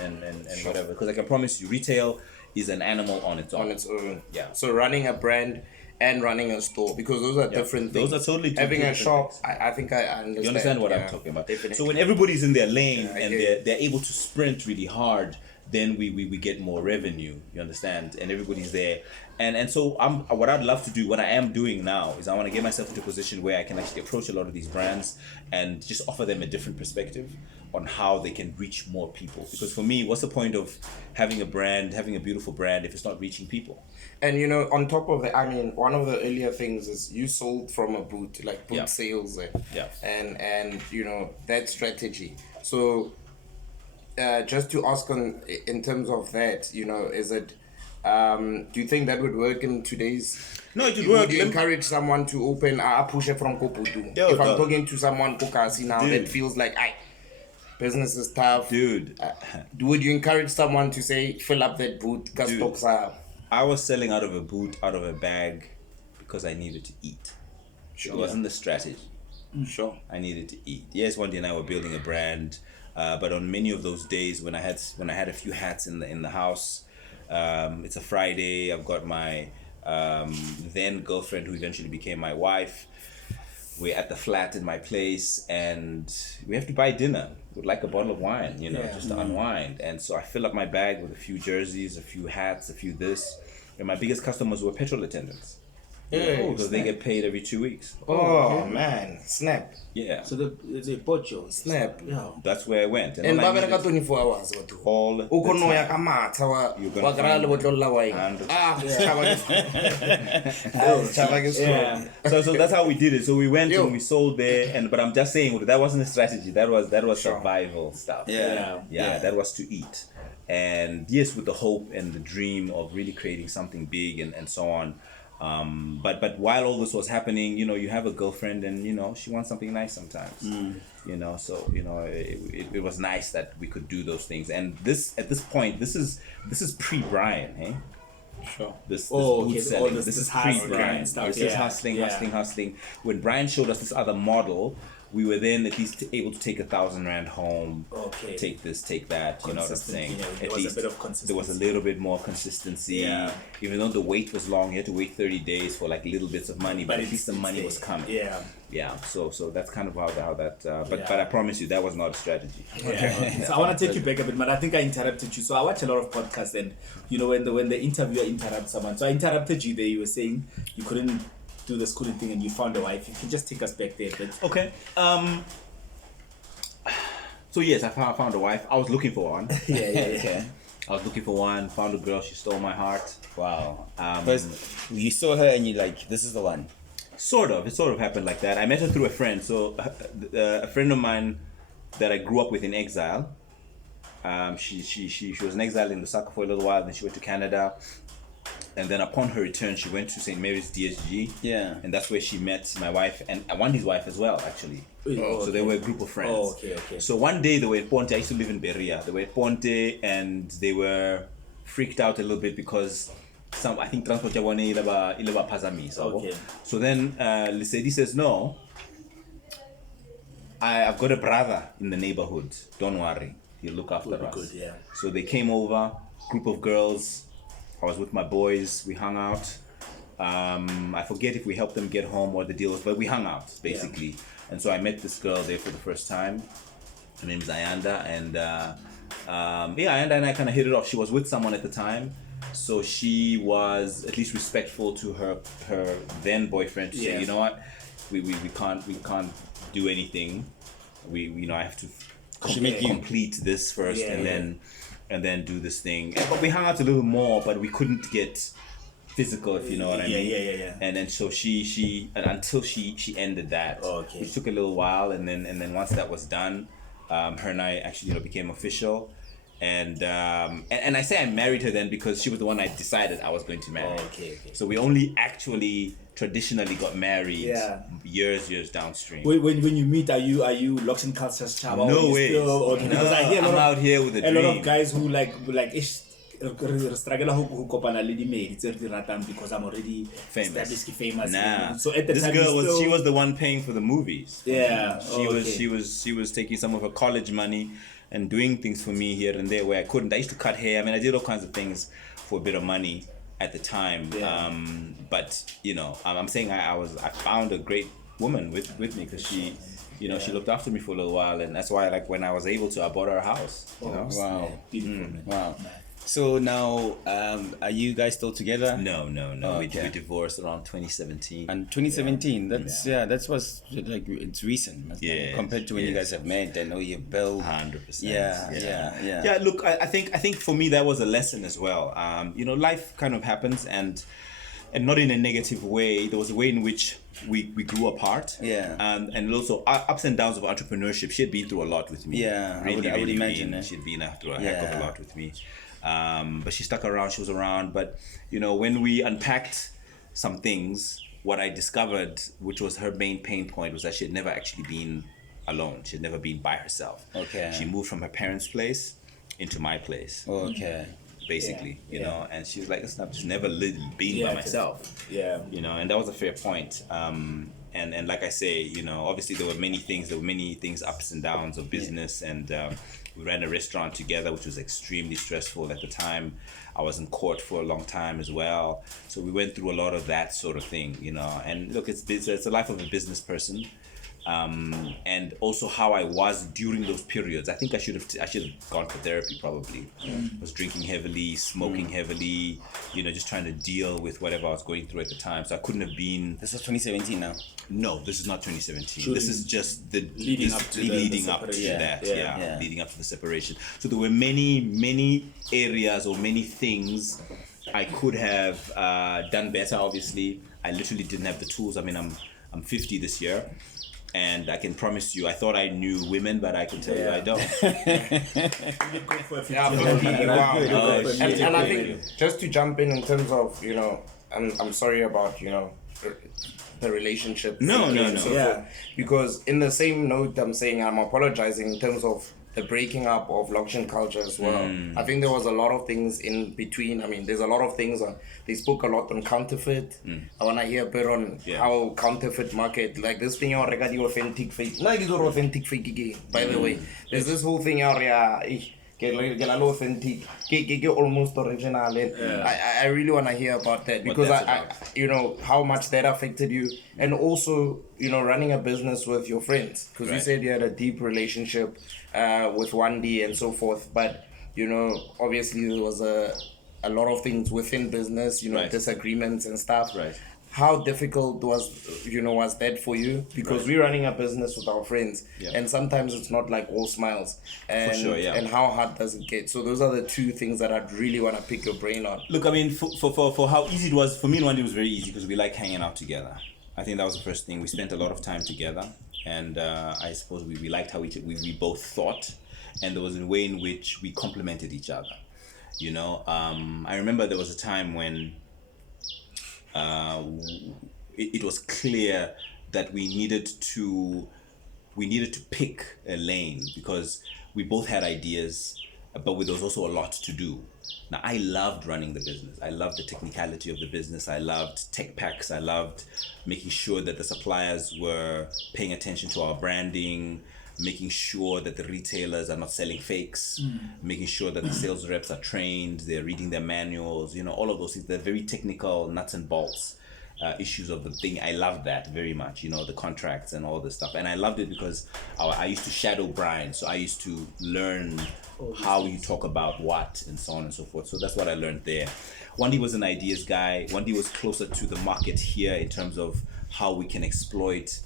whatever? Because I can promise you, retail is an animal on its own. Yeah. So running a brand and running a store, because those are different things. Those are totally having a shop. things. I think I understand. You understand what I'm talking about? Definitely. So when everybody's in their lane and they're able to sprint really hard, then we get more revenue. You understand? And everybody's there. And so what I'd love to do, what I am doing now, is I want to get myself into a position where I can actually approach a lot of these brands and just offer them a different perspective on how they can reach more people. Because for me, what's the point of having a beautiful brand, if it's not reaching people? And on top of that, one of the earlier things is you sold from a boot, like boot sales, and that strategy. So just to ask in terms of that, is it? Do you think that would work in today's? No, it would work. Would you encourage someone to open a push from Koputu? If I'm talking to someone Kokasi now that feels like business is tough, dude. Would you encourage someone to say fill up that boot? Stocks are. I was selling out of a boot, out of a bag, because I needed to eat. Sure. It wasn't the strategy. Sure. I needed to eat. Yes, one day and I were building a brand, but on many of those days when I had a few hats in the house, it's a Friday. I've got my then girlfriend who eventually became my wife. We're at the flat in my place, and we have to buy dinner with like a bottle of wine, just to unwind. And so I fill up my bag with a few jerseys, a few hats, a few this. And my biggest customers were petrol attendants. Because they get paid every 2 weeks. Oh man, snap. Yeah. So they bought you. Snap. Yeah. That's where I went. And all I babereka needed 24 hours batho. all the O kono ya time. ka matha wa You're gonna wa kra find le botlo la wine. Sechaba ke strong. So that's how we did it. So we went and we sold there, but I'm just saying that wasn't a strategy. That was survival stuff. Yeah. That was to eat. And yes, with the hope and the dream of really creating something big and so on. But while all this was happening, you have a girlfriend and she wants something nice sometimes. So it was nice that we could do those things. And at this point, this is pre-Brian, hey? Sure. This okay. boot selling. This This is is pre-Brian. stuff. This is hustling. When Brian showed us this other model, we were then at least able to take 1,000 rand home. Okay. Take this, take that. You know what I'm saying? There was a bit of consistency. There was a little bit more consistency. Yeah. Even though the wait was long, you had to wait 30 days for like little bits of money, but at least the money was coming. Yeah. Yeah. So that's kind of how that. But I promise you, that was not a strategy. Yeah. So I want to take you back a bit, man. I think I interrupted you. So I watch a lot of podcasts, and when the interviewer interrupts someone. So I interrupted you there. You were saying you couldn't do the schooling thing, and you found a wife. You can just take us back there. But Okay. So yes, I found a wife. I was looking for one. yeah. I was looking for one. Found a girl. She stole my heart. Wow. First, you saw her and you're like, this is the one. Sort of. It sort of happened like that. I met her through a friend. So a friend of mine that I grew up with in exile. She was in exile in Lusaka for a little while. Then she went to Canada. And then upon her return, she went to St. Mary's DSG. Yeah. And that's where she met my wife and Wandi's wife as well, actually. Oh, so they were a group of friends. Oh, okay. So one day they were at Ponte. I used to live in Beria. They were at Ponte and they were freaked out a little bit because I think transport ilaba pazami. Okay. So then Lisedi says, no, I've got a brother in the neighborhood. Don't worry. He'll look after us. Good, yeah. So they came over, group of girls. I was with my boys. We hung out. I forget if we helped them get home or the deal was, but we hung out basically. Yeah. And so I met this girl there for the first time. Her name is Ayanda, and Ayanda and I kind of hit it off. She was with someone at the time, so she was at least respectful to her then boyfriend to say, you know what, we can't do anything. I have to complete this first, and then do this thing. But we hung out a little more, but we couldn't get physical, if you know what I mean. Yeah. And then so she until she ended that. Okay. Which took a little while, and then once that was done, her and I actually became official. And I say I married her then because she was the one I decided I was going to marry. Okay. So we only actually traditionally got married years downstream. When you meet, are you Loxion Kulca Sechaba? No way. Because I hear I'm out here with a dream. lot of guys who like struggle who kopana le di-mail tse re di ratang because I'm already famous. Nah. So at the this time girl she was the one paying for the movies. Yeah. She was taking some of her college money and doing things for me here and there where I couldn't. I used to cut hair. I mean, I did all kinds of things for a bit of money at the time. Yeah. But I'm saying I found a great woman with me because she she looked after me for a little while, and that's why when I was able to, I bought her a house. Wow. Beautiful. Wow. So now, are you guys still together? No. Oh, We divorced around 2017. And 2017, that's what's like it's recent. Yeah. Compared to when you guys have met, I know you built 100%. Yeah. Look, I think for me that was a lesson as well. Life kind of happens, and not in a negative way. There was a way in which we grew apart. Yeah. And also ups and downs of entrepreneurship. She had been through a lot with me. Yeah. I would imagine. She'd been through a heck of a lot with me. But she stuck around. She was around. But when we unpacked some things, what I discovered, which was her main pain point, was that she had never actually been alone. She had never been by herself. Okay. She moved from her parents' place into my place. Okay. Basically, you know, and she was like, "Listen, I've just never been by myself." Yeah. And that was a fair point. And like I say, you know, obviously there were many things, ups and downs of business, and we ran a restaurant together, which was extremely stressful at the time. I was in court for a long time as well, so we went through a lot of that sort of thing, you know. And look, it's the life of a business person. And also how I was during those periods. I think I should have gone for therapy probably. I was drinking heavily, smoking heavily, you know, just trying to deal with whatever I was going through at the time. So I couldn't have been. This is 2017 now. No, this is not 2017. This is just the leading up to that. Leading up to the separation. So there were many areas or many things I could have done better. Obviously, I literally didn't have the tools. I mean, I'm 50 this year. And I can promise you, I thought I knew women, but I can tell you I don't. And I think just to jump in terms of, you know, I'm sorry about, you know, the relationship. No. Because in the same note, I'm saying I'm apologizing in terms of the breaking up of Loxion Kulca as well. I think there was a lot of things in between. I mean, there's a lot of things on. They spoke a lot on counterfeit. I wanna hear a bit on how counterfeit market, like this thing regarding the authentic fake. Like it's authentic fake again. By the way, there's this whole thing get authentic, get almost original. I really wanna hear about that because I you know how much that affected you, and also you know running a business with your friends, because you said you had a deep relationship with 1D and so forth, but you know obviously there was a lot of things within business, you know, disagreements and stuff. How difficult was that for you? Because we're running a business with our friends, and sometimes it's not like all smiles. And, for sure, and how hard does it get? So those are the two things that I'd really want to pick your brain on. Look, I mean, for how easy it was for me and 1D, it was very easy because we like hanging out together. I think that was the first thing. We spent a lot of time together, and I suppose we liked how we both thought, and there was a way in which we complemented each other. You know, I remember there was a time when it was clear that we needed to pick a lane because we both had ideas, but there was also a lot to do. Now, I loved running the business. I loved the technicality of the business. I loved tech packs. I loved making sure that the suppliers were paying attention to our branding, making sure that the retailers are not selling fakes, making sure that the sales reps are trained, they're reading their manuals, you know, all of those things. They're very technical nuts and bolts issues of the thing. I loved that very much, you know, the contracts and all this stuff. And I loved it because I used to shadow Brian, so I used to learn how you talk about what and so on and so forth. So that's what I learned there. 1D was an ideas guy. 1D was closer to the market here in terms of how we can exploit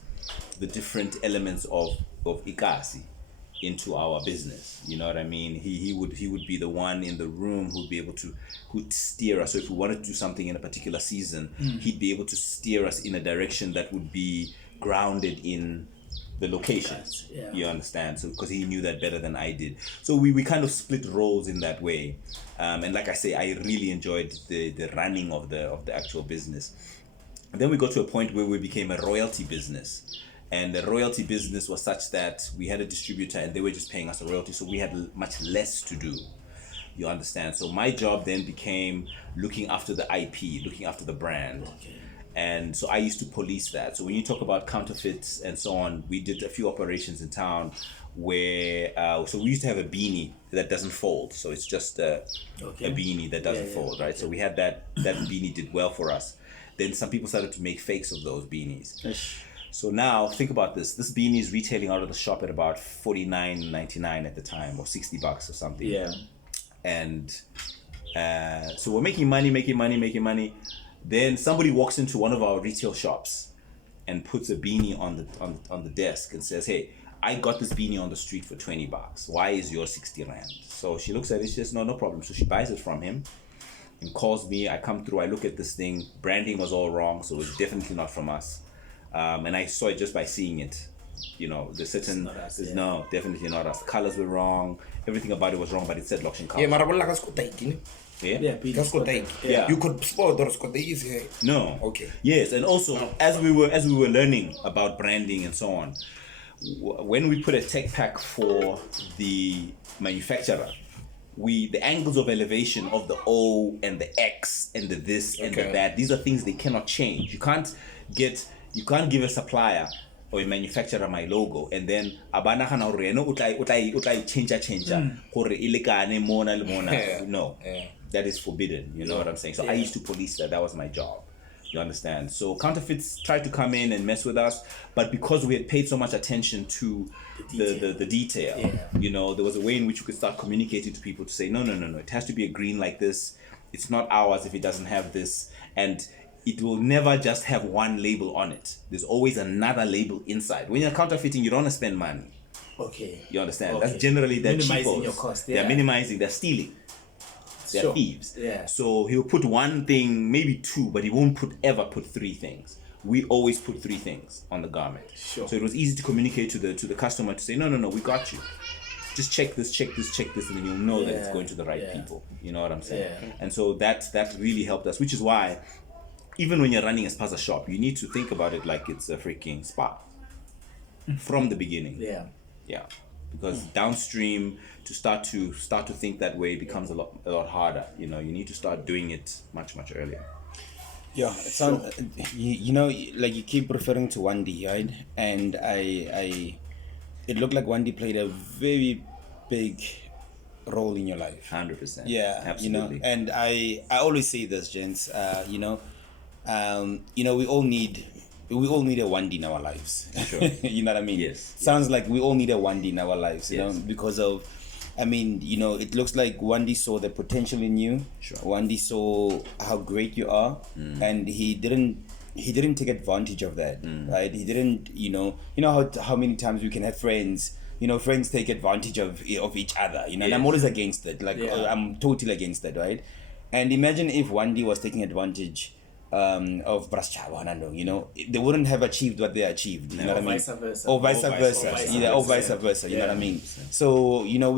the different elements of Ikasi into our business. You know what I mean? He would be the one in the room who'd steer us. So if we wanted to do something in a particular season, he'd be able to steer us in a direction that would be grounded in the locations. You understand? So because he knew that better than I did. So we kind of split roles in that way. And like I say, I really enjoyed the running of the actual business. And then we got to a point where we became a royalty business. And the royalty business was such that we had a distributor and they were just paying us a royalty, so we had much less to do. You understand? So my job then became looking after the IP, looking after the brand. And so I used to police that. So when you talk about counterfeits and so on, we did a few operations in town where, so we used to have a beanie that doesn't fold. So it's just a beanie that doesn't fold, right? So we had that beanie did well for us. Then some people started to make fakes of those beanies. So now think about this. This beanie is retailing out of the shop at about $49.99 at the time, or $60 or something. And so we're making money. Then somebody walks into one of our retail shops and puts a beanie on the desk and says, "Hey, I got this beanie on the street for $20. Why is yours 60 rand?" So she looks at it, she says, no problem. So she buys it from him and calls me. I come through, I look at this thing. Branding was all wrong, so it's definitely not from us. And I saw it just by seeing it. You know, the certain no, definitely not us. The colors were wrong, everything about it was wrong, but it said Loxion Kulca. You could spot those easy. No. Okay. Yes, and also as we were learning about branding and so on, when we put a tech pack for the manufacturer, the angles of elevation of the O and the X and the this and the that, these are things they cannot change. You can't get you can't give a supplier or a manufacturer my logo and then abana kana hore eno o tla change gore e lekane mona le mona. No, that is forbidden. You know what I'm saying? So I used to police that. That was my job. You understand? So counterfeits tried to come in and mess with us, but because we had paid so much attention to the detail, you know, there was a way in which we could start communicating to people to say, no, it has to be a green like this. It's not ours if it doesn't have this, and it will never just have one label on it. There's always another label inside. When you're counterfeiting, you don't want to spend money. Okay. You understand? That's generally their minimizing cheapos. your cost. They're minimizing. They're stealing. They're thieves. Yeah. So he'll put one thing, maybe two, but he won't ever put three things. We always put three things on the garment. Sure. So it was easy to communicate to the customer to say, no, we got you. Just check this, and then you'll know that it's going to the right people. You know what I'm saying? Yeah. And so that really helped us, which is why even when you're running a spaza shop, you need to think about it like it's a freaking spa from the beginning. Yeah. Because downstream to start to think that way becomes a lot harder. You know, you need to start doing it much earlier. Yeah, it sounds, you know, like you keep referring to Wendy, right? And it looked like Wendy played a very big role in your life. 100%. Yeah, absolutely. You know, and I always say this, gents. You know, we all need a Wendy in our lives. Sure. You know what I mean? Yes. Sounds like we all need a Wendy in our lives. You Yes. know, because of, I mean, you know, it looks like Wendy saw the potential in you. Sure. Wendy saw how great you are, and he didn't take advantage of that, right? He didn't, you know how many times we can have friends. You know, friends take advantage of each other. You know, and I'm always against it. Like I'm totally against it, right? And imagine if Wendy was taking advantage of Sechaba, you know, they wouldn't have achieved what they achieved. You know what I mean? Vice versa. Or vice versa. You know what I mean? So, you know,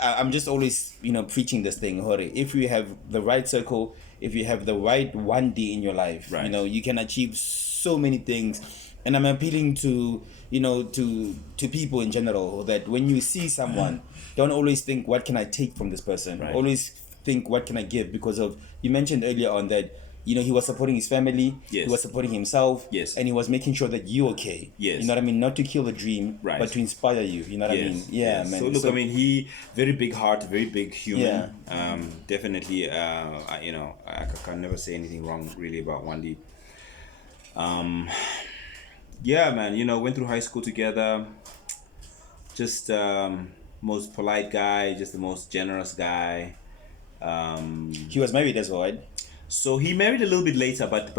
I'm just always, you know, preaching this thing, Hori. If you have the right circle, if you have the right Wendy in your life, you know, you can achieve so many things. And I'm appealing to, you know, to people in general that when you see someone, don't always think, what can I take from this person? Always think, what can I give? Because of, you mentioned earlier on that, you know, he was supporting his family, he was supporting himself, and he was making sure that you're okay. You know what I mean? Not to kill the dream, but to inspire you. You know what I mean? Yeah, man. So look, I mean, he very big heart, very big human. Definitely, you know, I can never say anything wrong really about Wendy. Yeah, man. You know, went through high school together. Just most polite guy, just the most generous guy. He was married as well, right? So he married a little bit later, but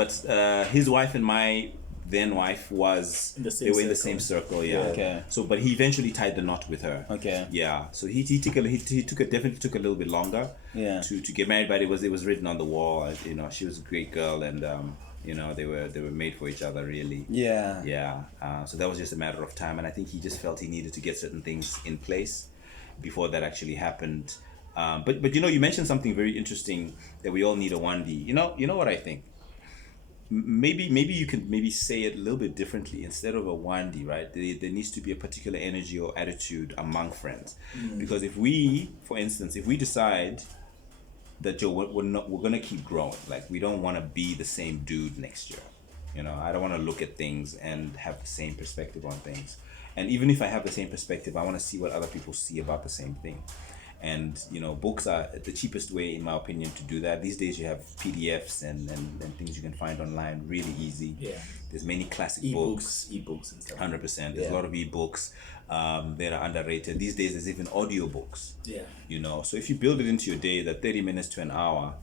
his wife and my then wife was in the same circle. Okay. So, but he eventually tied the knot with her. Okay. Yeah. So he definitely took a little bit longer. Yeah. To get married, but it was written on the wall. You know, she was a great girl, and you know, they were made for each other, really. Yeah. Yeah. So that was just a matter of time, and I think he just felt he needed to get certain things in place before that actually happened. But you know, you mentioned something very interesting, that we all need a Wendy. You know what I think? Maybe you can say it a little bit differently. Instead of a Wendy, right? There needs to be a particular energy or attitude among friends. Because if we, for instance, if we decide that we're gonna keep growing, like we don't want to be the same dude next year. You know, I don't want to look at things and have the same perspective on things. And even if I have the same perspective, I want to see what other people see about the same thing. And you know, books are the cheapest way, in my opinion, to do that. These days you have PDFs and things you can find online really easy. Yeah. There's many classic ebooks and stuff. 100%. There's a lot of ebooks that are underrated. These days there's even audiobooks. Yeah. You know, so if you build it into your day, that 30 minutes to an hour,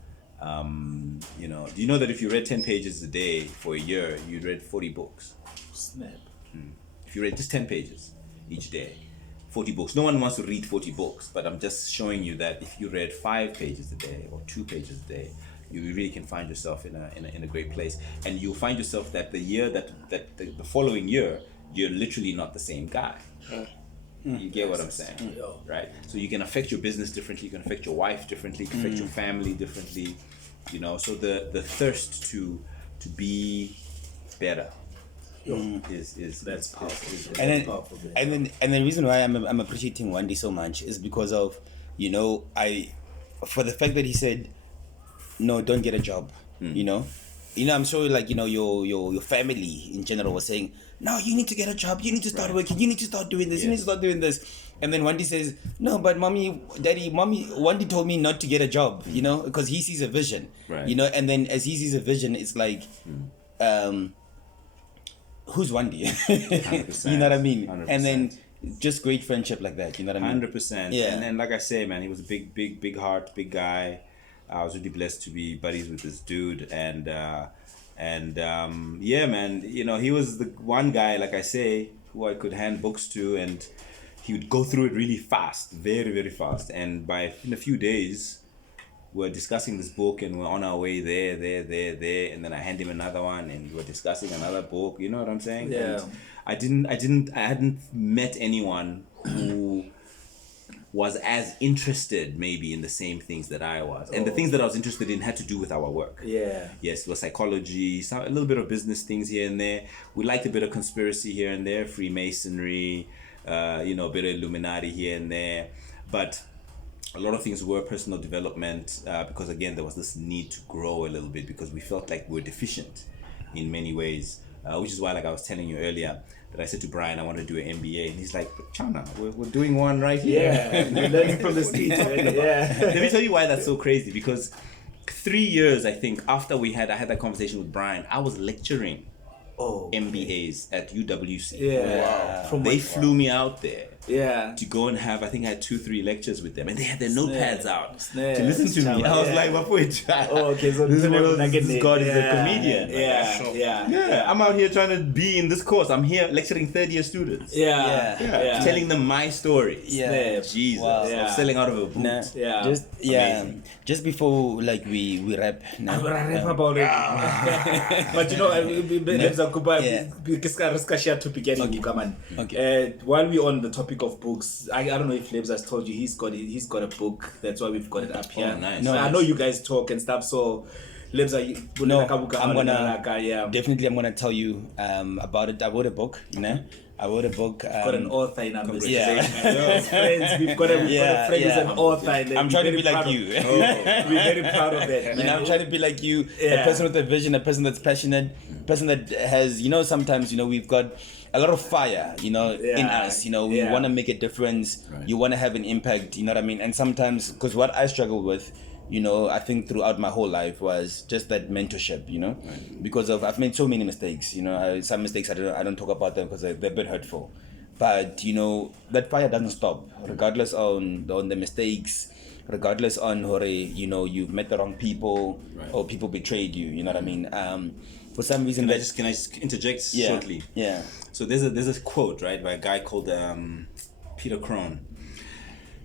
you know, do you know that if you read 10 pages a day for a year, you read 40 books? Snap. If you read just 10 pages each day, 40 books. No one wants to read 40 books, but I'm just showing you that if you read 5 pages a day or 2 pages a day, you really can find yourself in a great place. And you'll find yourself that the following year, you're literally not the same guy. You get what I'm saying? Right? So you can affect your business differently, you can affect your wife differently, you can affect your family differently, you know. So the thirst to be better is powerful. And the reason why I'm appreciating Wendy so much is because of, you know, for the fact that he said, no, don't get a job, you know, I'm sure like your family in general was saying, no, you need to get a job, you need to start working, you need to start doing this, you need to start doing this. And then Wendy says, no, but mommy, Wendy told me not to get a job, because he sees a vision, Right. and then as he sees a vision, it's like, who's Wendy? 100%. You know what I mean? 100%. And then just great friendship like that, you know what I mean? 100%. Yeah. And like I say, man, he was a big heart, big guy. I was really blessed to be buddies with this dude, and yeah, man, he was the one guy, like I say, who I could hand books to, and he would go through it really fast, very, very fast. And in a few days, we're discussing this book, and we're on our way there, and then I hand him another one, and we're discussing another book. You know what I'm saying? Yeah. And I hadn't met anyone who was as interested maybe in the same things that I was. And the things that I was interested in had to do with our work. Yeah. Yes, it was psychology, a little bit of business things here and there. We liked a bit of conspiracy here and there, Freemasonry, a bit of Illuminati here and there. But a lot of things were personal development, because again, there was this need to grow a little bit because we felt like we were deficient in many ways, which is why, like I was telling you earlier, that I said to Brian, I want to do an MBA, and he's like, but Chana, we're doing one right here. Yeah, you're learning from the streets, man. Yeah. Let me tell you why that's so crazy, because 3 years, I think, after I had that conversation with Brian, I was lecturing MBAs at UWC. Yeah. Wow. They flew me out there. Yeah. To go and have, I think I had 2-3 lectures with them, and they had their notepads out Snap. to listen to me. I was like, okay, so this God is a comedian. Yeah. I'm out here trying to be in this course. I'm here lecturing third-year students. Yeah. Telling them my stories. Yeah. Jesus. Wow. I'm selling out of a boot. Yeah. Amazing. Just before like we wrap now. Rap about it. But while we're on the topic of books, I don't know if Lebs has told you he's got a book. That's why we've got it up here. Oh, nice. No, I know you guys talk and stuff. So Lebs, I'm gonna tell you about it. I wrote a book. I wrote a book. Got an author in our business. Yeah. Friends, we've got a friend who's an author. I'm trying to be like you. We're very proud of it. Man. I'm trying to be like you. A person with a vision, a person that's passionate, a person that has, sometimes, we've got a lot of fire, in us. We want to make a difference. Right. You want to have an impact, you know what I mean? And sometimes, because what I struggle with, I think throughout my whole life was just that mentorship, right. Because I've made so many mistakes, some mistakes I don't talk about them because they're a bit hurtful, but that fire doesn't stop regardless on the mistakes, regardless on you've met the wrong people, right. Or people betrayed you, you know what I mean? For some reason, can I just interject shortly? Yeah. So there's a quote, right, by a guy called Peter Crone.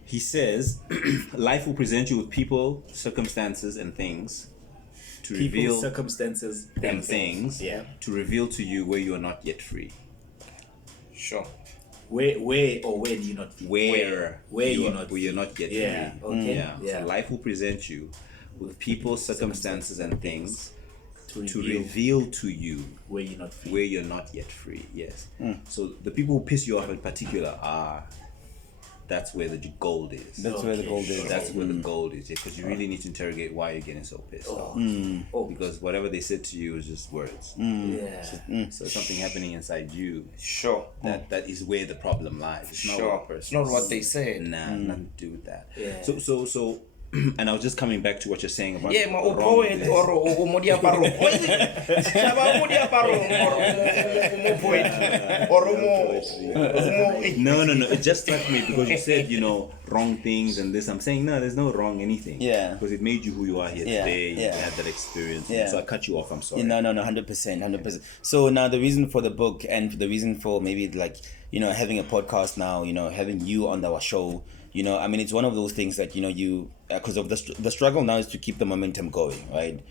He says, life will present you with people, circumstances, and things to reveal circumstances and things to reveal to you where you are not yet free. Sure. Where or where do you not feel? Where you're not yet free. Okay. So life will present you with people, circumstances, and things to reveal to you where you're not free. Where you're not yet free. Yes. So the people who piss you off in particular that's where the gold is. That's where the gold is. That's where the gold is. Because you really need to interrogate why you're getting so pissed off. Because whatever they said to you is just words. So something happening inside you. Sure. That is where the problem lies. It's not what person. It's not what they said. Nah, nothing to do with that. Yeah. So and I was just coming back to what you're saying about poet or modiaparo. No. It just struck me because you said, wrong things and this. I'm saying, no, there's no wrong anything. Yeah. Because it made you who you are here today. You had that experience. Yeah. So I cut you off. I'm sorry. No, 100%. So now the reason for the book and the reason for maybe having a podcast now, having you on our show, it's one of those things that, because of the struggle now is to keep the momentum going, right?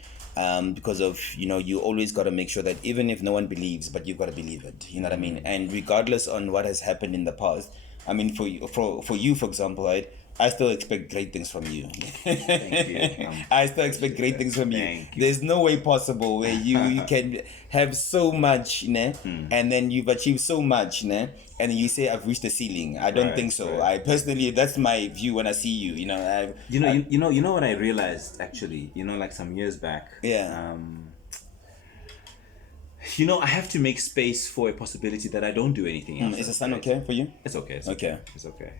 Because of, you always got to make sure that even if no one believes, but you've got to believe it, you know what I mean? And regardless on what has happened in the past, for you, for example, right? I still expect great things from you. Thank you. I still expect great things from you. There's no way possible where you can have so much, and then you've achieved so much, and then you say I've reached the ceiling. I don't think so. Right. I personally, that's my view when I see you. You know what I realized actually. Like some years back. Yeah. You know, I have to make space for a possibility that I don't do anything else. Is the sun okay for you? It's okay. It's Okay. It's okay.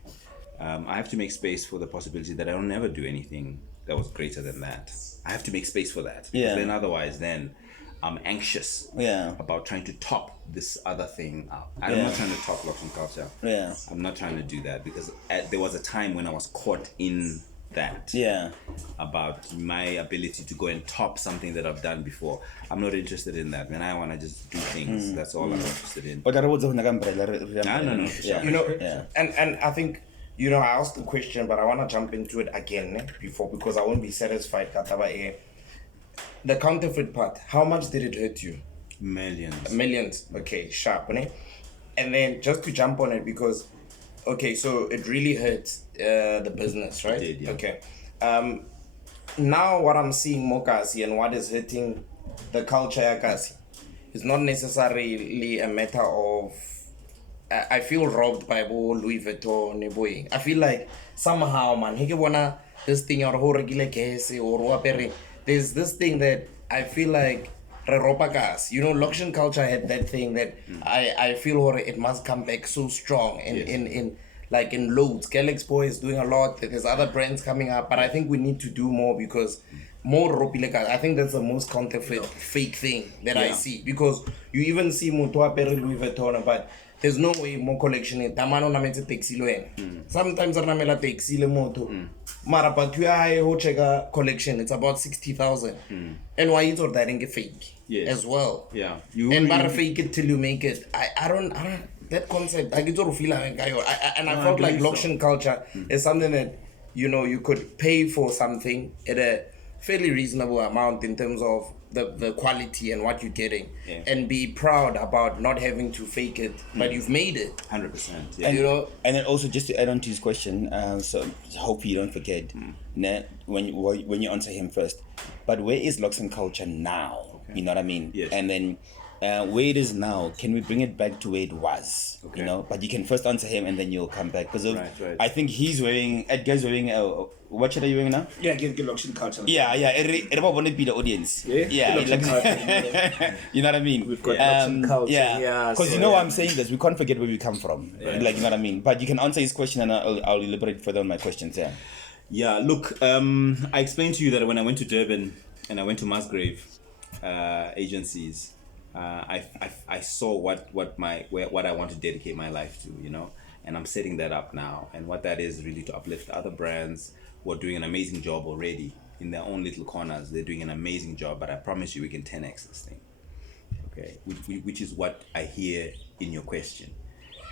I have to make space for the possibility that I don't ever do anything that was greater than that. I have to make space for that. Yeah. Then otherwise, then I'm anxious. Yeah. About trying to top this other thing out. I'm Yeah. not trying to top Loxion Kulca. Yeah. I'm not trying to do that because there was a time when I was caught in that. Yeah. About my ability to go and top something that I've done before. I'm not interested in that. Man, I want to just do things. That's all I'm interested in. No. Yeah. You know, Yeah. and I think, you know, I asked the question, but I want to jump into it again before, because I won't be satisfied. Kataba, the counterfeit part, how much did it hurt you? Millions. Millions. Okay, sharp. Ne? And then just to jump on it, because, okay, so it really hurts the business, right? It did, yeah. Okay. Now what I'm seeing more Kasi and what is hurting the culture ya Kasi is not necessarily a matter of I feel robbed by Louis Vuitton boy. I feel like somehow man he wanna this thing or ho regular case or wapere. There's this thing that I feel like Reropakas. You know, Loxion Kulca had that thing that I feel it must come back so strong in like in loads. Galax Boy is doing a lot. There's other brands coming up, but I think we need to do more because more Ropileka. I think that's the most counterfeit fake thing that I see, because you even see Mutua Peri Louis Vuitton, but there's no way more collection in Tamano Namete Texilo. Sometimes I namela Texile Moto. Mara but you ho check a collection, it's about 60,000. And why is that in fake as well? Yeah. And but fake it till you make it. I don't that concept I get to feel like I felt like Loxion Kulca is something that, you know, you could pay for something at a fairly reasonable amount in terms of the quality and what you're getting, and be proud about not having to fake it, but you've made it 100%. And, you know, and then also just to add on to his question, so hope you don't forget when you answer him first. But where is Loxion Kulca now? You know what I mean? Yes. And then where it is now, can we bring it back to where it was? Okay. You know, but you can first answer him and then you'll come back, because Right. I think Edgar's wearing what shirt are you wearing now? Yeah, get Loxion Kulca. Yeah. It want to be the audience. Yeah, like, Loxion you know what I mean? We've got Loxion Kulca. Yeah, because you know why I'm saying this. We can't forget where we come from. Like, you know what I mean? But you can answer his question and I'll elaborate further on my questions. Yeah. Yeah, look, I explained to you that when I went to Durban and I went to Musgrave agencies, I saw what I want to dedicate my life to, you know, and I'm setting that up now. And what that is really to uplift other brands who are doing an amazing job already in their own little corners. They're doing an amazing job, but I promise you we can 10x this thing. Okay, which is what I hear in your question,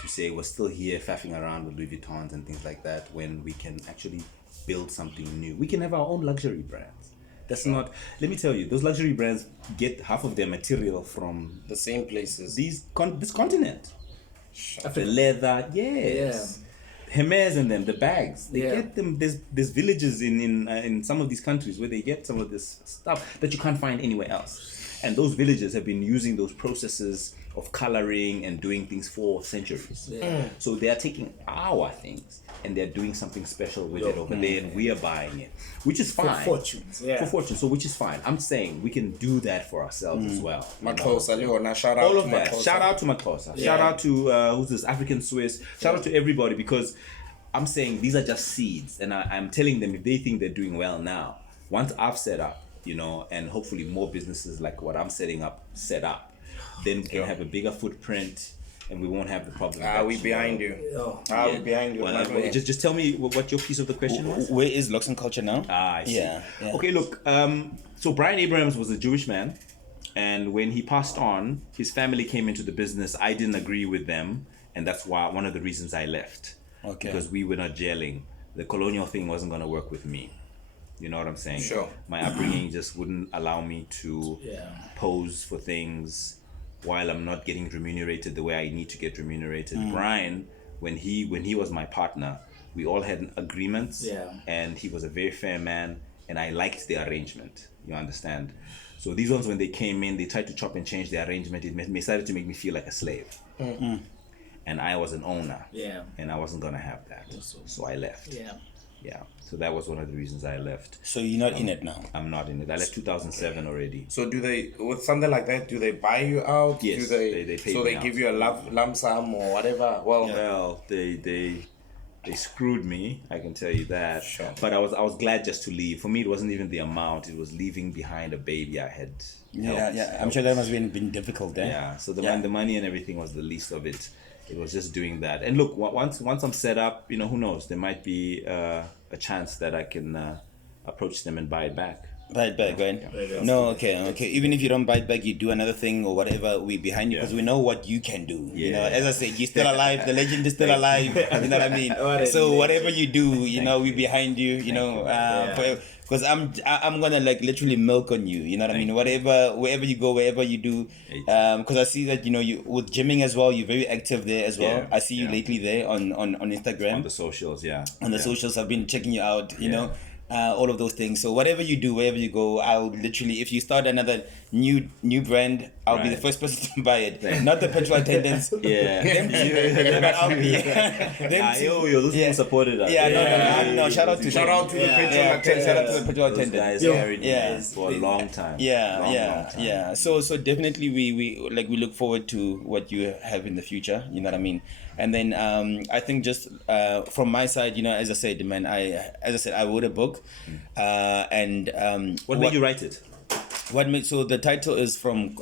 to say we're still here faffing around with Louis Vuittons and things like that when we can actually build something new. We can have our own luxury brands. That's not, let me tell you, those luxury brands get half of their material from the same places. this continent. The leather, yes. Hermes and them, the bags, they get them. There's villages in some of these countries where they get some of this stuff that you can't find anywhere else. And those villages have been using those processes of coloring and doing things for centuries. So they are taking our things and they're doing something special with it over there, and we are buying it, which is fine. For fortunes, For fortune, so which is fine. I'm saying we can do that for ourselves as well. Matlosa, Leona, shout out All to of that. Matlosa. Shout out to Matlosa. Shout out to who's this, African Swiss. Shout out to everybody, because I'm saying these are just seeds, and I'm telling them if they think they're doing well now, once I've set up, you know, and hopefully more businesses like what I'm setting up set up, then we can have a bigger footprint, and we won't have the problem. We behind you. We behind you. Well, just tell me what your piece of the question was. Where is Loxion Kulca now? I see. Yeah. Okay, look. So Brian Abrahams was a Jewish man, and when he passed on, his family came into the business. I didn't agree with them, and that's why one of the reasons I left. Okay. Because we were not gelling. The colonial thing wasn't going to work with me. You know what I'm saying? Sure. My upbringing just wouldn't allow me to pose for things while I'm not getting remunerated the way I need to get remunerated. Brian, when he was my partner, we all had agreements, and he was a very fair man, and I liked the arrangement. You understand? So these ones, when they came in, they tried to chop and change the arrangement. It started to make me feel like a slave. And I was an owner. And I wasn't gonna have that. So I left. Yeah. So that was one of the reasons I left. So you're not in it now. I'm not in it. I left 2007 already. So do they, with something like that, do they buy you out? Yes, Do they pay so me they out. give you a lump sum or whatever. Well, Well, they screwed me. I can tell you that. Sure. But I was glad just to leave. For me, it wasn't even the amount. It was leaving behind a baby I had. I'm sure that must have been difficult there. Yeah. So the money and everything was the least of it. It was just doing that. And look, once I'm set up, who knows? There might be a chance that I can approach them and buy it back. Buy it back, right? No, okay. Even if you don't buy it back, you do another thing or whatever. We behind you because we know what you can do. As I said, you're still alive. The legend is still alive. You know what I mean? So whatever you do, we behind you. Because I'm gonna like literally milk on you. You know what I mean? Wherever you go, wherever you do. Because I see that you with gymming as well. You're very active there as well. I see you lately there on Instagram. On the socials, On the socials, I've been checking you out. You know. All of those things. So whatever you do, wherever you go, I'll literally, if you start another new brand, I'll be the first person to buy it. Not the petrol attendants. But I'll be. Those people supported us. No. Shout out to the petrol attendants. Shout out to the petrol attendants. Those guys carried me for a long time. Long time. So definitely we look forward to what you have in the future. You know what I mean? And then I think just from my side, as I said, man, I wrote a book, and what made you write it? So the title is from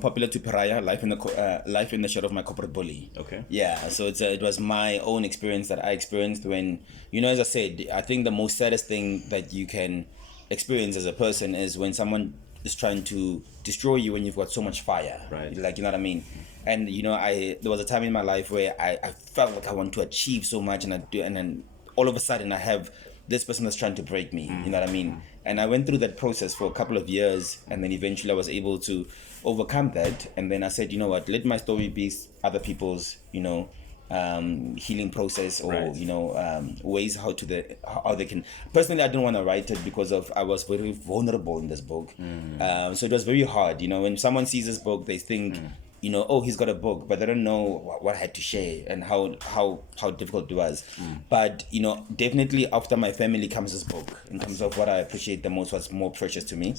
popular to pariah, life in the shadow of my corporate bully. Okay. Yeah. So it was my own experience that I experienced when as I said, I think the most saddest thing that you can experience as a person is when someone is trying to destroy you when you've got so much fire. Right. Like, you know what I mean? And there was a time in my life where I felt like I want to achieve so much, and then all of a sudden I have this person that's trying to break me. You know what I mean? And I went through that process for a couple of years, and then eventually I was able to overcome that. And then I said, you know what? Let my story be other people's, healing process, or ways how they can. Personally, I didn't want to write it because I was very vulnerable in this book. So it was very hard. When someone sees this book, they think. Oh, he's got a book, but they don't know what I had to share and how difficult it was. But, definitely after my family comes this book, in terms of what I appreciate the most, what's more precious to me.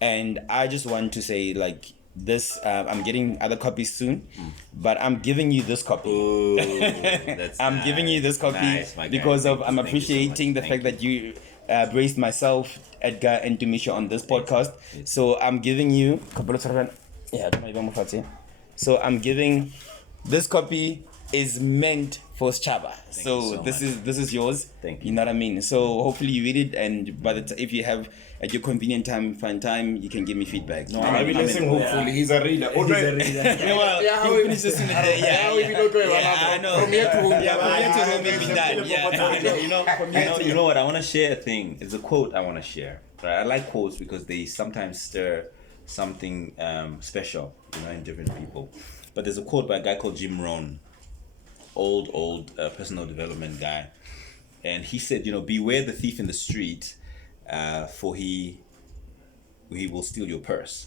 And I just want to say, like, this, I'm getting other copies soon, but I'm giving you this copy. Ooh, that's I'm giving you this copy because I'm appreciating the fact that you braced myself, Edgar, and Tumisha on this podcast. So I'm giving you... So I'm giving this copy is meant for Sechaba. So this is yours. Thank you. You know what I mean? So hopefully you read it, and if you have at your convenient time, you can give me feedback. No, I will listen. Hopefully, he's a reader. He's a reader. He finishes in the day. I know. From here to home, maybe that. You know what? I want to share a thing. It's a quote I want to share. Right? I like quotes because they sometimes stir something special, in different people. But there's a quote by a guy called Jim Rohn, old personal development guy, and he said, beware the thief in the street, for he will steal your purse,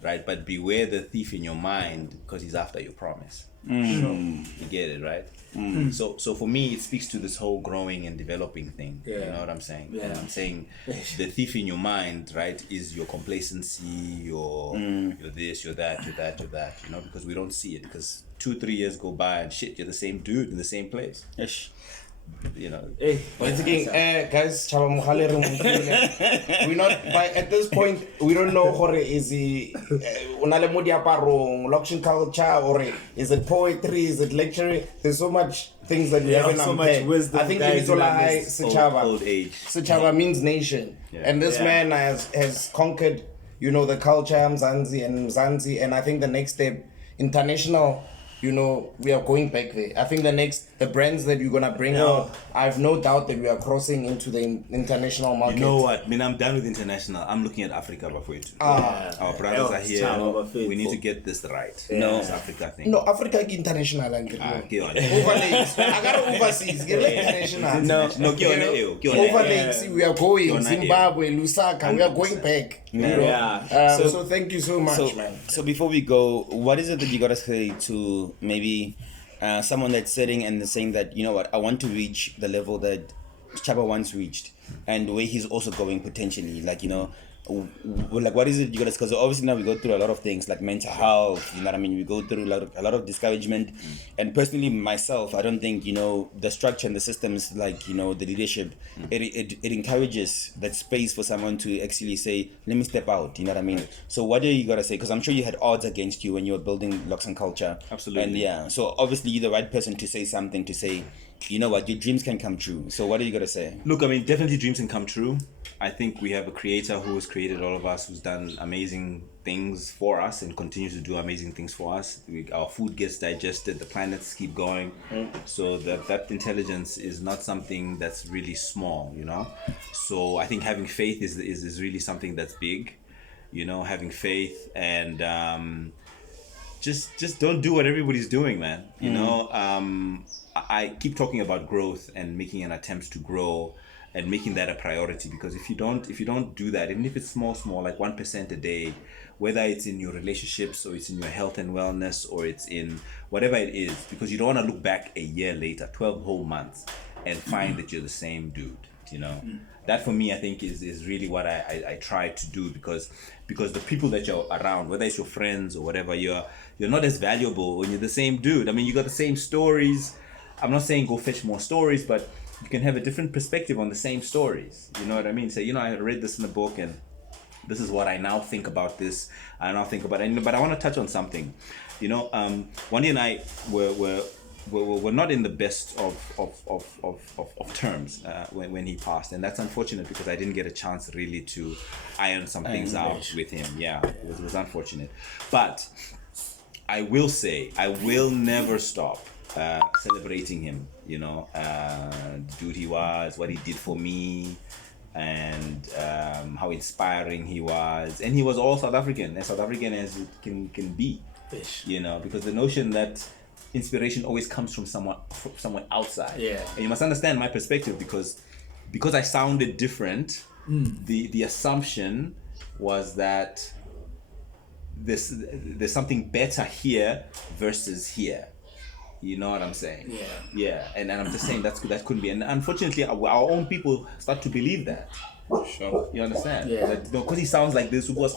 right? But beware the thief in your mind, because he's after your promise. You get it, right? So for me, it speaks to this whole growing and developing thing. You know what I'm saying? Yeah. And I'm saying the thief in your mind, right, is your complacency, your this, your that, because we don't see it, because 2-3 years go by and shit, you're the same dude in the same place. Yes. Once again, guys, Sechaba Mogale, we're not, at this point, we don't know Hore is he Unale Modiaparong, Loxion Kulca, or is it poetry, is it lecture? There's so much things that we haven't so much wisdom. I think Ibitola Sechaba. Old age. Sechaba means nation. And this man has conquered, the culture, Mzansi, and I think the next step, international, we are going back there. I think the brands that you're gonna bring out, I have no doubt that we are crossing into the international market. You know what? I'm done with international. I'm looking at Africa before it. Our brothers are here. We need to get this right. This Africa thing. No, Africa is international. Overlays. I got overseas. Get international. Overlays. We are going. Zimbabwe, Lusaka. We are going back. So thank you so much, man. So before we go, what is it that you gotta say to maybe someone that's sitting and saying that, I want to reach the level that Chaba once reached, and where he's also going potentially, like, you know, like, what is it you gotta, because obviously now we go through a lot of things like mental health, you know what I mean, we go through a lot of discouragement, and personally myself, I don't think, you know, the structure and the systems, like, you know, the leadership, it encourages that space for someone to actually say, let me step out, you know what I mean? So what do you gotta say, because I'm sure you had odds against you when you were building Loxion Kulca. Absolutely. And yeah, so obviously you're the right person to say something, to say, you know what, your dreams can come true. So what are you gonna say? Look, I mean, definitely dreams can come true. I think we have a creator who has created all of us, who's done amazing things for us and continues to do amazing things for us. Our food gets digested, the planets keep going. So that intelligence is not something that's really small, you know? So I think having faith is really something that's big, you know, having faith, and just don't do what everybody's doing, man. You know, I keep talking about growth and making an attempt to grow and making that a priority, because if you don't do that, even if it's small, like 1% a day, whether it's in your relationships or it's in your health and wellness or it's in whatever it is, because you don't want to look back a year later, 12 whole months, and find that you're the same dude, you know. That for me, I think is really what I try to do, because the people that you're around, whether it's your friends or whatever, you're not as valuable when you're the same dude. I mean, you got the same stories. I'm not saying go fetch more stories, but you can have a different perspective on the same stories. You know what I mean? Say, you know, I read this in a book and this is what I now think about this. I now think about it. But I want to touch on something. You know, Wandi and I were not in the best of terms when he passed, and that's unfortunate because I didn't get a chance really to iron some things out with him. Yeah, it was unfortunate. But I will say, I will never stop celebrating him, you know, the dude he was, what he did for me, and how inspiring he was. And he was all South African, as South African as it can be, you know, because the notion that inspiration always comes from someone outside. Yeah. And you must understand my perspective, because I sounded different, the assumption was that there's something better here versus here. You know what I'm saying? Yeah. And I'm just saying that couldn't be. And unfortunately, our own people start to believe that. Sure. You understand? Yeah. That, because he sounds like this, no.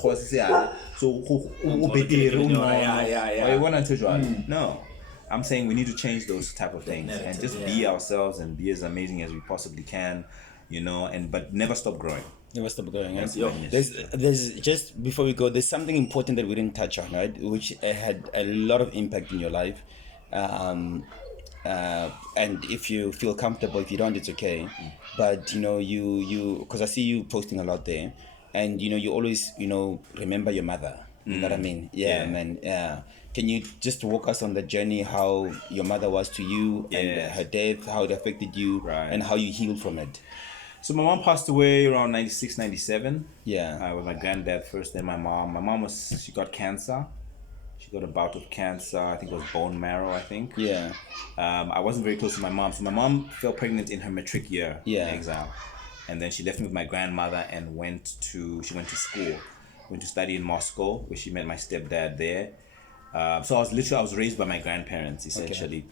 I'm saying we need to change those type of things and just be ourselves and be as amazing as we possibly can, you know, but never stop growing. Never stop going. There's just before we go, there's something important that we didn't touch on, right? Which had a lot of impact in your life. And if you feel comfortable, if you don't, it's okay. But you know, you because I see you posting a lot there, and you know, you always, you know, remember your mother. You know what I mean? Yeah, man. Yeah. Can you just walk us on the journey, how your mother was to you and her death, how it affected you, and how you healed from it? So my mom passed away around 96, 97. Yeah. With my granddad first, then my mom. My mom she got cancer. She got a bout of cancer. I think it was bone marrow, I think. Yeah. I wasn't very close to my mom. So my mom fell pregnant in her matric year in exile. And then she left me with my grandmother and she went to school. Went to study in Moscow, where she met my stepdad there. So I was raised by my grandparents, essentially. Okay.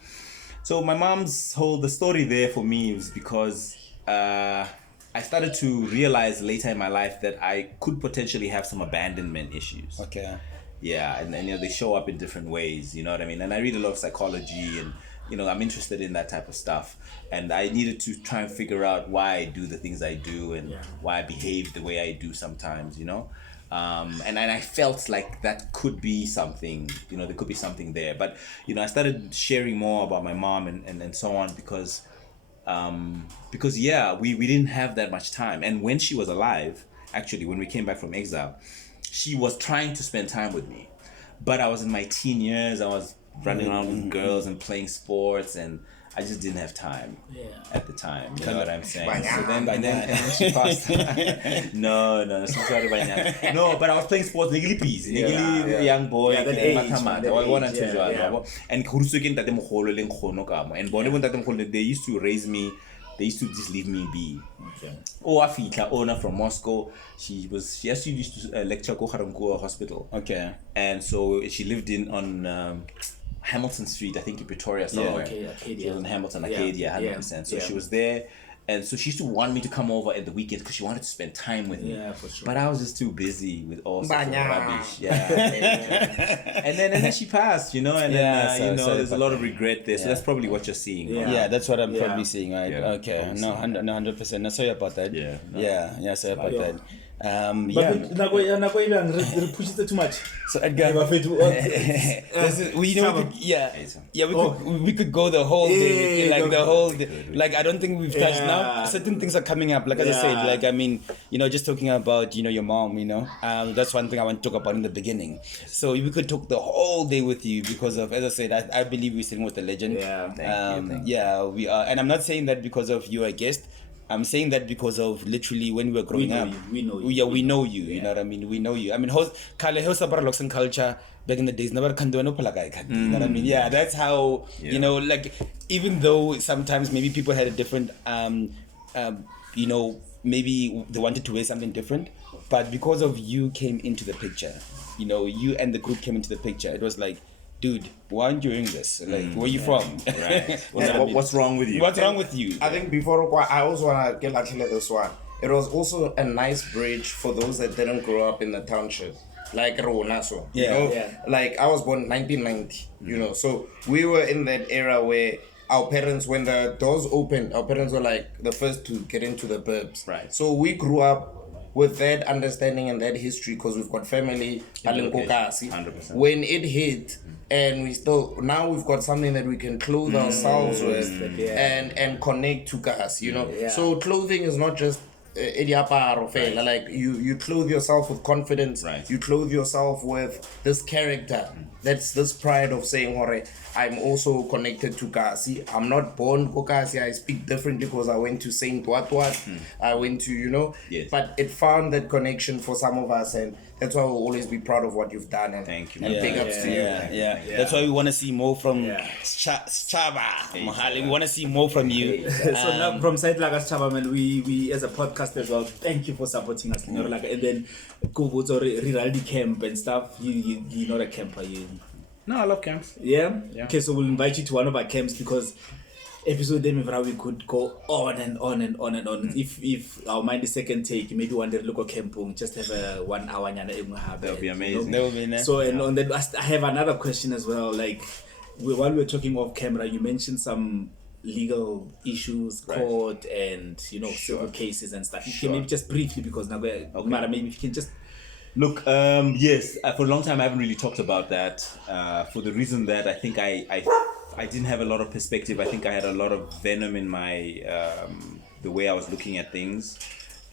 So my mom's the story there for me was because I started to realize later in my life that I could potentially have some abandonment issues. Okay. Yeah, and you know, they show up in different ways, you know what I mean? And I read a lot of psychology and, you know, I'm interested in that type of stuff. And I needed to try and figure out why I do the things I do and why I behave the way I do sometimes, you know? And I felt like that could be something, you know, there could be something there. But, you know, I started sharing more about my mom and so on because we didn't have that much time. And when she was alive, actually, when we came back from exile, she was trying to spend time with me. But I was in my teen years, I was running around with girls and playing sports, and I just didn't have time at the time. You know what I'm saying? So then, and then she passed. No, but I was playing sports. Young boy. And they used to raise me. They used to just leave me be. Okay. Afita, owner from Moscow, she actually used to lecture go hospital. Okay. And so she lived on Hamilton Street, I think in Pretoria somewhere. Arcadia. She was in Hamilton, Arcadia, 100%. So she was there, And so she used to want me to come over at the weekends because she wanted to spend time with me. Yeah, for sure. But I was just too busy with all sorts of Banya. rubbish. Yeah. and then she passed, you know, and then there's a lot of regret there. So that's probably what you're seeing. Yeah, that's what I'm Yeah. probably seeing, right? Yeah. Okay, no, 100%. No, sorry about that. Yeah. Yeah, sorry about that. But nako ilang re pushitse too much. So Edgar, this is, we could go the whole day, Yeah, like go- the whole day. Like I don't think we've touched Yeah. now. Certain things are coming up, like as I said, Yeah. like I mean, just talking about your mom, that's one thing I want to talk about in the beginning. So we could talk the whole day with you because of, as I said, I believe we're sitting with a legend. Yeah. Thank you. Yeah, we are, and I'm not saying that because of you a guest. I'm saying that because of literally when we were growing up. We know you. Yeah, we know you. You know what I mean? We know you. I mean, how's about Loxion Kulca back in the days? Never can do no palagai. You know what I mean? Yeah, that's how like even though sometimes maybe people had a different maybe they wanted to wear something different, but because of you came into the picture, you and the group came into the picture. It was like, dude, why aren't you doing this? Like, where are you from? Right. What's wrong with you? What's wrong with you? I think before I also want to get actually this one. It was also a nice bridge for those that didn't grow up in the township, like Rona. So like I was born 1990. So we were in that era where our parents, when the doors opened, our parents were like the first to get into the burbs. Right. So we grew up with that understanding and that history because we've got family. In the location, 100%. When it hit. And now we've got something that we can clothe ourselves with and connect to gas, Yeah. So clothing is not just like you clothe yourself with confidence. Right. You clothe yourself with this character. That's this pride of saying, "Hore, I'm also connected to Kasi. I'm not born Kasi. I speak differently because I went to Saint What. I went to Yes. But it found that connection for some of us, and that's why we'll always be proud of what you've done. And Thank you. And big ups to you. Yeah. That's why we want to see more from Sechaba Mogale. We want to see more from you. So now from side like us, Chaba, man, we as a podcast as well, thank you for supporting us. Like, and then go to Riraldi camp and stuff. You're not a camper, No, I love camps. Yeah? Okay, so we'll invite you to one of our camps because episode them we could go on and on and on and on. If our mind is second take, maybe one day look at campung, just have a 1 hour. That would be amazing. That would be nice. So and on that, I have another question as well. Like while we were talking off camera, you mentioned some legal issues, court, and civil cases and stuff. You can maybe just briefly because now Mara, maybe if you can just. Look, yes, for a long time I haven't really talked about that for the reason that I think I didn't have a lot of perspective. I think I had a lot of venom in my the way I was looking at things.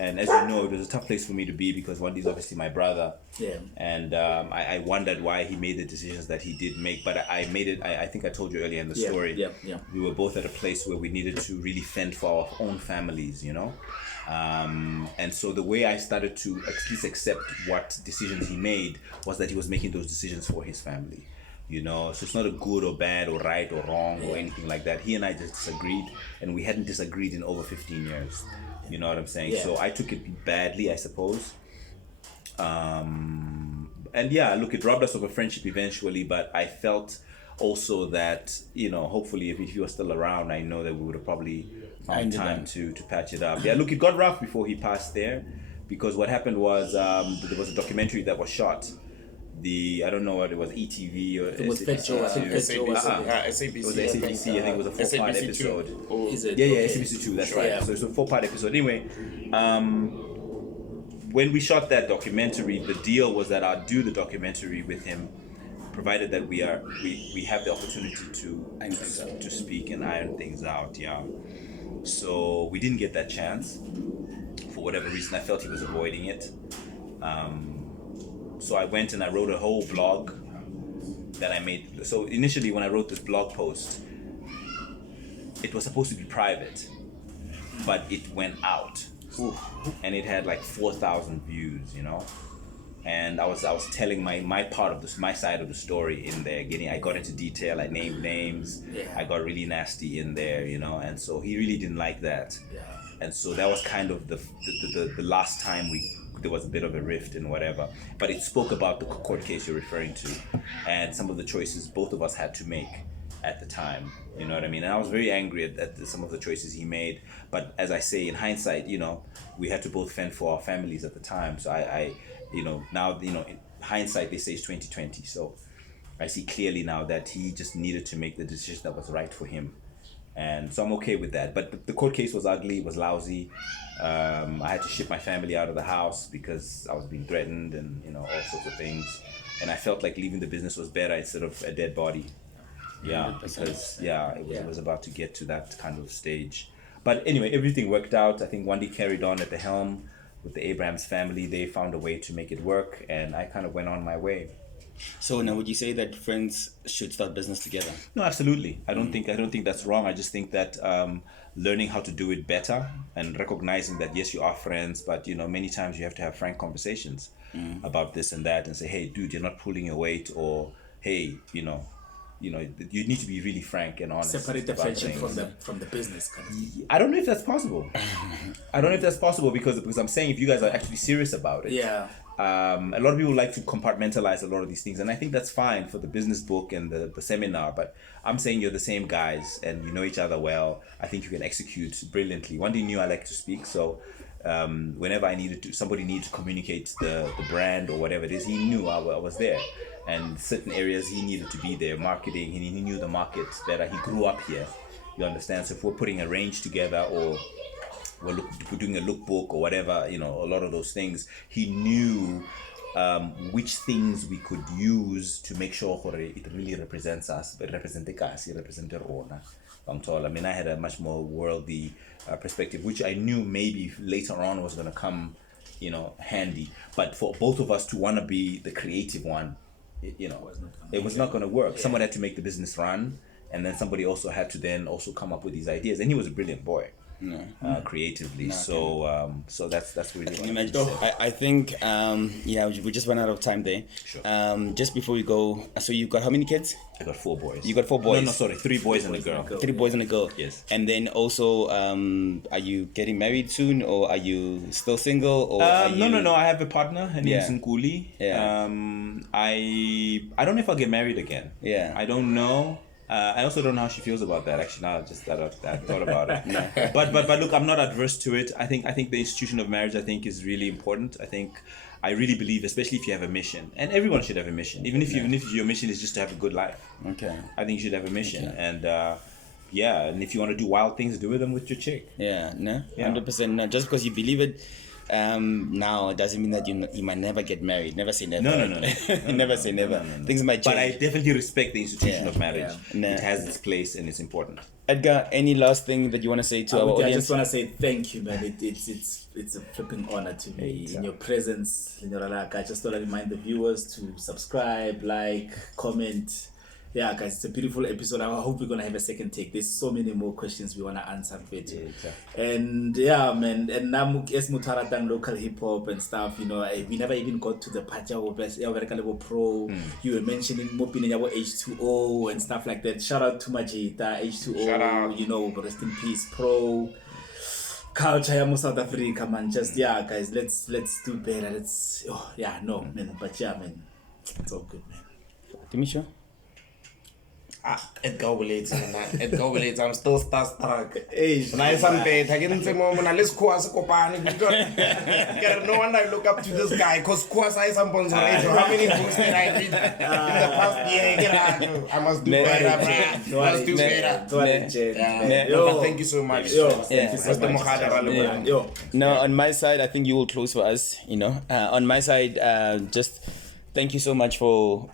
And as you know, it was a tough place for me to be because Wandi's obviously my brother. Yeah. And I wondered why he made the decisions that he did make. But I made it, I think I told you earlier in the story. Yeah. We were both at a place where we needed to really fend for our own families, and so the way I started to at least accept what decisions he made was that he was making those decisions for his family. So it's not a good or bad or right or wrong or anything like that. He and I just disagreed, and we hadn't disagreed in over 15 years. You know what I'm saying? Yeah. So I took it badly, I suppose. And look, it robbed us of a friendship eventually, but I felt also that, hopefully if you were still around, I know that we would have probably found time to patch it up. Yeah, look, it got rough before he passed there, because what happened was there was a documentary that was shot. I don't know what it was, ETV or It was Petro, I think Petro. SABC. It was SABC, I think it was a 4-part SABC episode. Is it? Yeah, Okay. SABC 2, that's Sure. right. Yeah. So it's a 4-part episode. Anyway, when we shot that documentary, the deal was that I'd do the documentary with him, provided that we have the opportunity to speak and iron things out. Yeah. So we didn't get that chance for whatever reason. I felt he was avoiding it. So I went and I wrote a whole blog that I made. So initially when I wrote this blog post, it was supposed to be private, but it went out. And it had like 4,000 views, And I was telling my part of this, my side of the story in there. I got into detail, I named names, I got really nasty in there, and so he really didn't like that. Yeah. And so that was kind of the last time there was a bit of a rift and whatever. But it spoke about the court case you're referring to and some of the choices both of us had to make. at the time. You know what I mean? And I was very angry at some of the choices he made. But as I say, in hindsight, you know, we had to both fend for our families at the time. So I you know, now, you know, in hindsight, they say it's 2020. So I see clearly now that he just needed to make the decision that was right for him. And so I'm okay with that. But the court case was ugly, it was lousy. I had to ship my family out of the house because I was being threatened and, you know, all sorts of things. And I felt like leaving the business was better instead of a dead body. Yeah, because it was about to get to that kind of stage. But anyway, everything worked out. I think Wendy carried on at the helm with the Abrams family. They found a way to make it work, and I kind of went on my way. So now, would you say that friends should start business together? No, absolutely. I don't think that's wrong. I just think that learning how to do it better and recognizing that yes, you are friends, but you know, many times you have to have frank conversations about this and that, and say, hey, dude, you're not pulling your weight, or hey, you know, you need to be really frank and honest. Separate the about friendship things. from the business kind of thing. I don't know if that's possible. I don't know if that's possible because I'm saying if you guys are actually serious about it. Yeah. A lot of people like to compartmentalize a lot of these things, and I think that's fine for the business book and the seminar, but I'm saying you're the same guys and you know each other well. I think you can execute brilliantly. One day knew I like to speak, so whenever somebody needed to communicate the brand or whatever it is, he knew I was there. And certain areas he needed to be there, marketing, he knew the market better. He grew up here, you understand? So if we're putting a range together or we're doing a lookbook or whatever, you know, a lot of those things, he knew which things we could use to make sure it really represents us. It represents Rona. I mean, I had a much more worldly perspective, which I knew maybe later on was going to come, you know, handy. But for both of us to want to be the creative one, it was not going to work. Yeah. Someone had to make the business run, and then somebody also had to then also come up with these ideas. And he was a brilliant boy. Creatively, so that's really. Can you imagine? I think we just ran out of time there. Sure. Just before we go, so you got how many kids? I got 4 boys. You got 4 boys? No, sorry, 3 boys and a girl. 3 boys and a girl. Yes. And then also, are you getting married soon, or are you still single? Or no. I have a partner. Her name is Nkuli. Yeah. I don't know if I'll get married again. Yeah. I don't know. I also don't know how she feels about that. Actually, now I just thought about it. No. But look, I'm not adverse to it. I think the institution of marriage, I think, is really important. I really believe, especially if you have a mission, and everyone should have a mission. Even if your mission is just to have a good life. Okay. I think you should have a mission, and and if you want to do wild things, do them with your chick. Yeah. No. 100%. No. Just because you believe it. Now it doesn't mean that you might never get married. Never say never. No. Never say never. No. Things might change. But I definitely respect the institution of marriage. Yeah. No. It has its place and it's important. Edgar, any last thing that you want to say to our audience? I just want to say thank you, man. It's a flipping honor to be in your presence. I just want to remind the viewers to subscribe, like, comment. Yeah, guys, it's a beautiful episode. I hope we're gonna have a second take. There's so many more questions we wanna answer with. Yeah, exactly. And yeah, man, and now as Mutaratang local hip hop and stuff, you know, we never even got to the part of Pro. You were mentioning Mopin H2O and stuff like that. Shout out to Majita, H2O, Shout out. you know, rest in peace, Pro. Culture ya South Africa, man. Just guys, let's do better. Man. But yeah, man, it's all good, man. Dimisha? Edgar Willits, I'm still starstruck. Nice and bad. I get let's no wonder I look up to this guy because Kwasa is on how many books did I read in the past year? I must do better, bro. Must do better. Thank you so much. No, on my side, I think you will close for us. You know, on my side, just thank you so much for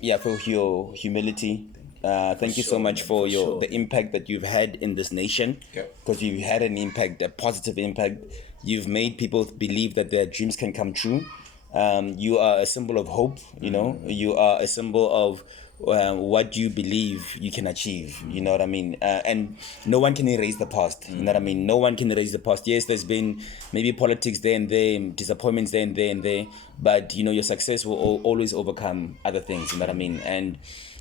your humility. Thank you so much for the impact that you've had in this nation, because you've had an impact, a positive impact. You've made people believe that their dreams can come true. You are a symbol of hope, you know. You are a symbol of what you believe you can achieve, you know what I mean? And no one can erase the past, you know what I mean? No one can erase the past. Yes, there's been maybe politics there and there, disappointments there and there, but you know, your success will always overcome other things, you know what I mean? And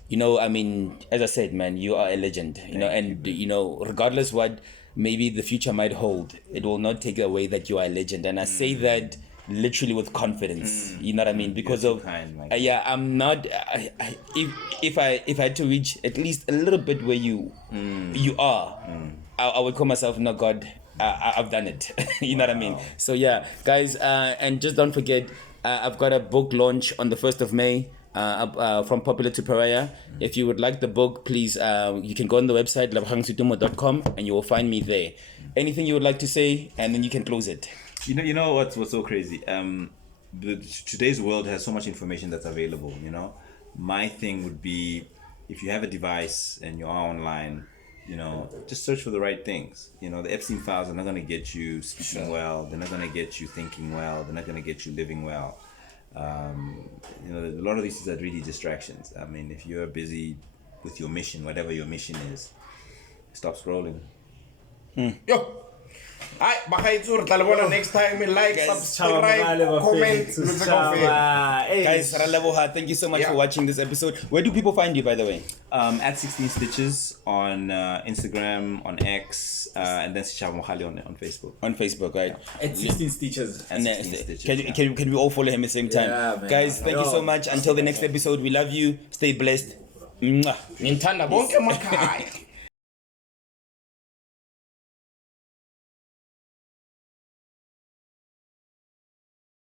you know, I mean, as I said, man, you are a legend, you know, and you know, regardless what maybe the future might hold, it will not take away that you are a legend. And I say that literally with confidence. You know what I mean? Because You're of too kind, like I'm not. If I had to reach at least a little bit where you are, I would call myself, no, God, I've done it. You know what I mean? So yeah, guys, and just don't forget, I've got a book launch on the 1st of May. From Popular to Pariah. If you would like the book, please, you can go on the website labhangsitumo.com and you will find me there. Anything you would like to say, and then you can close it. You know what's so crazy? Today's world has so much information that's available. You know, my thing would be, if you have a device and you are online, you know, just search for the right things. You know, the Epstein files are not going to get you speaking well. They're not going to get you thinking well. They're not going to get you living well. You know, a lot of these are really distractions. I mean, if you're busy with your mission, whatever your mission is, stop scrolling. Yo. Hi, bagaitsu, talabona next time. Like, subscribe, Sechaba Mogale, comment. Sechaba. Hey. Guys, Raleboha, thank you so much for watching this episode. Where do people find you, by the way? At 16 Stitches on Instagram, on X, and then Sechaba Mogale on Facebook. On Facebook, right? At 16 Stitches. At 16 Stitches. Can we all follow him at the same time? Yeah, man. Guys, thank you so much. Until the next episode, we love you. Stay blessed. Mwah. Nintanda bonke makhaya.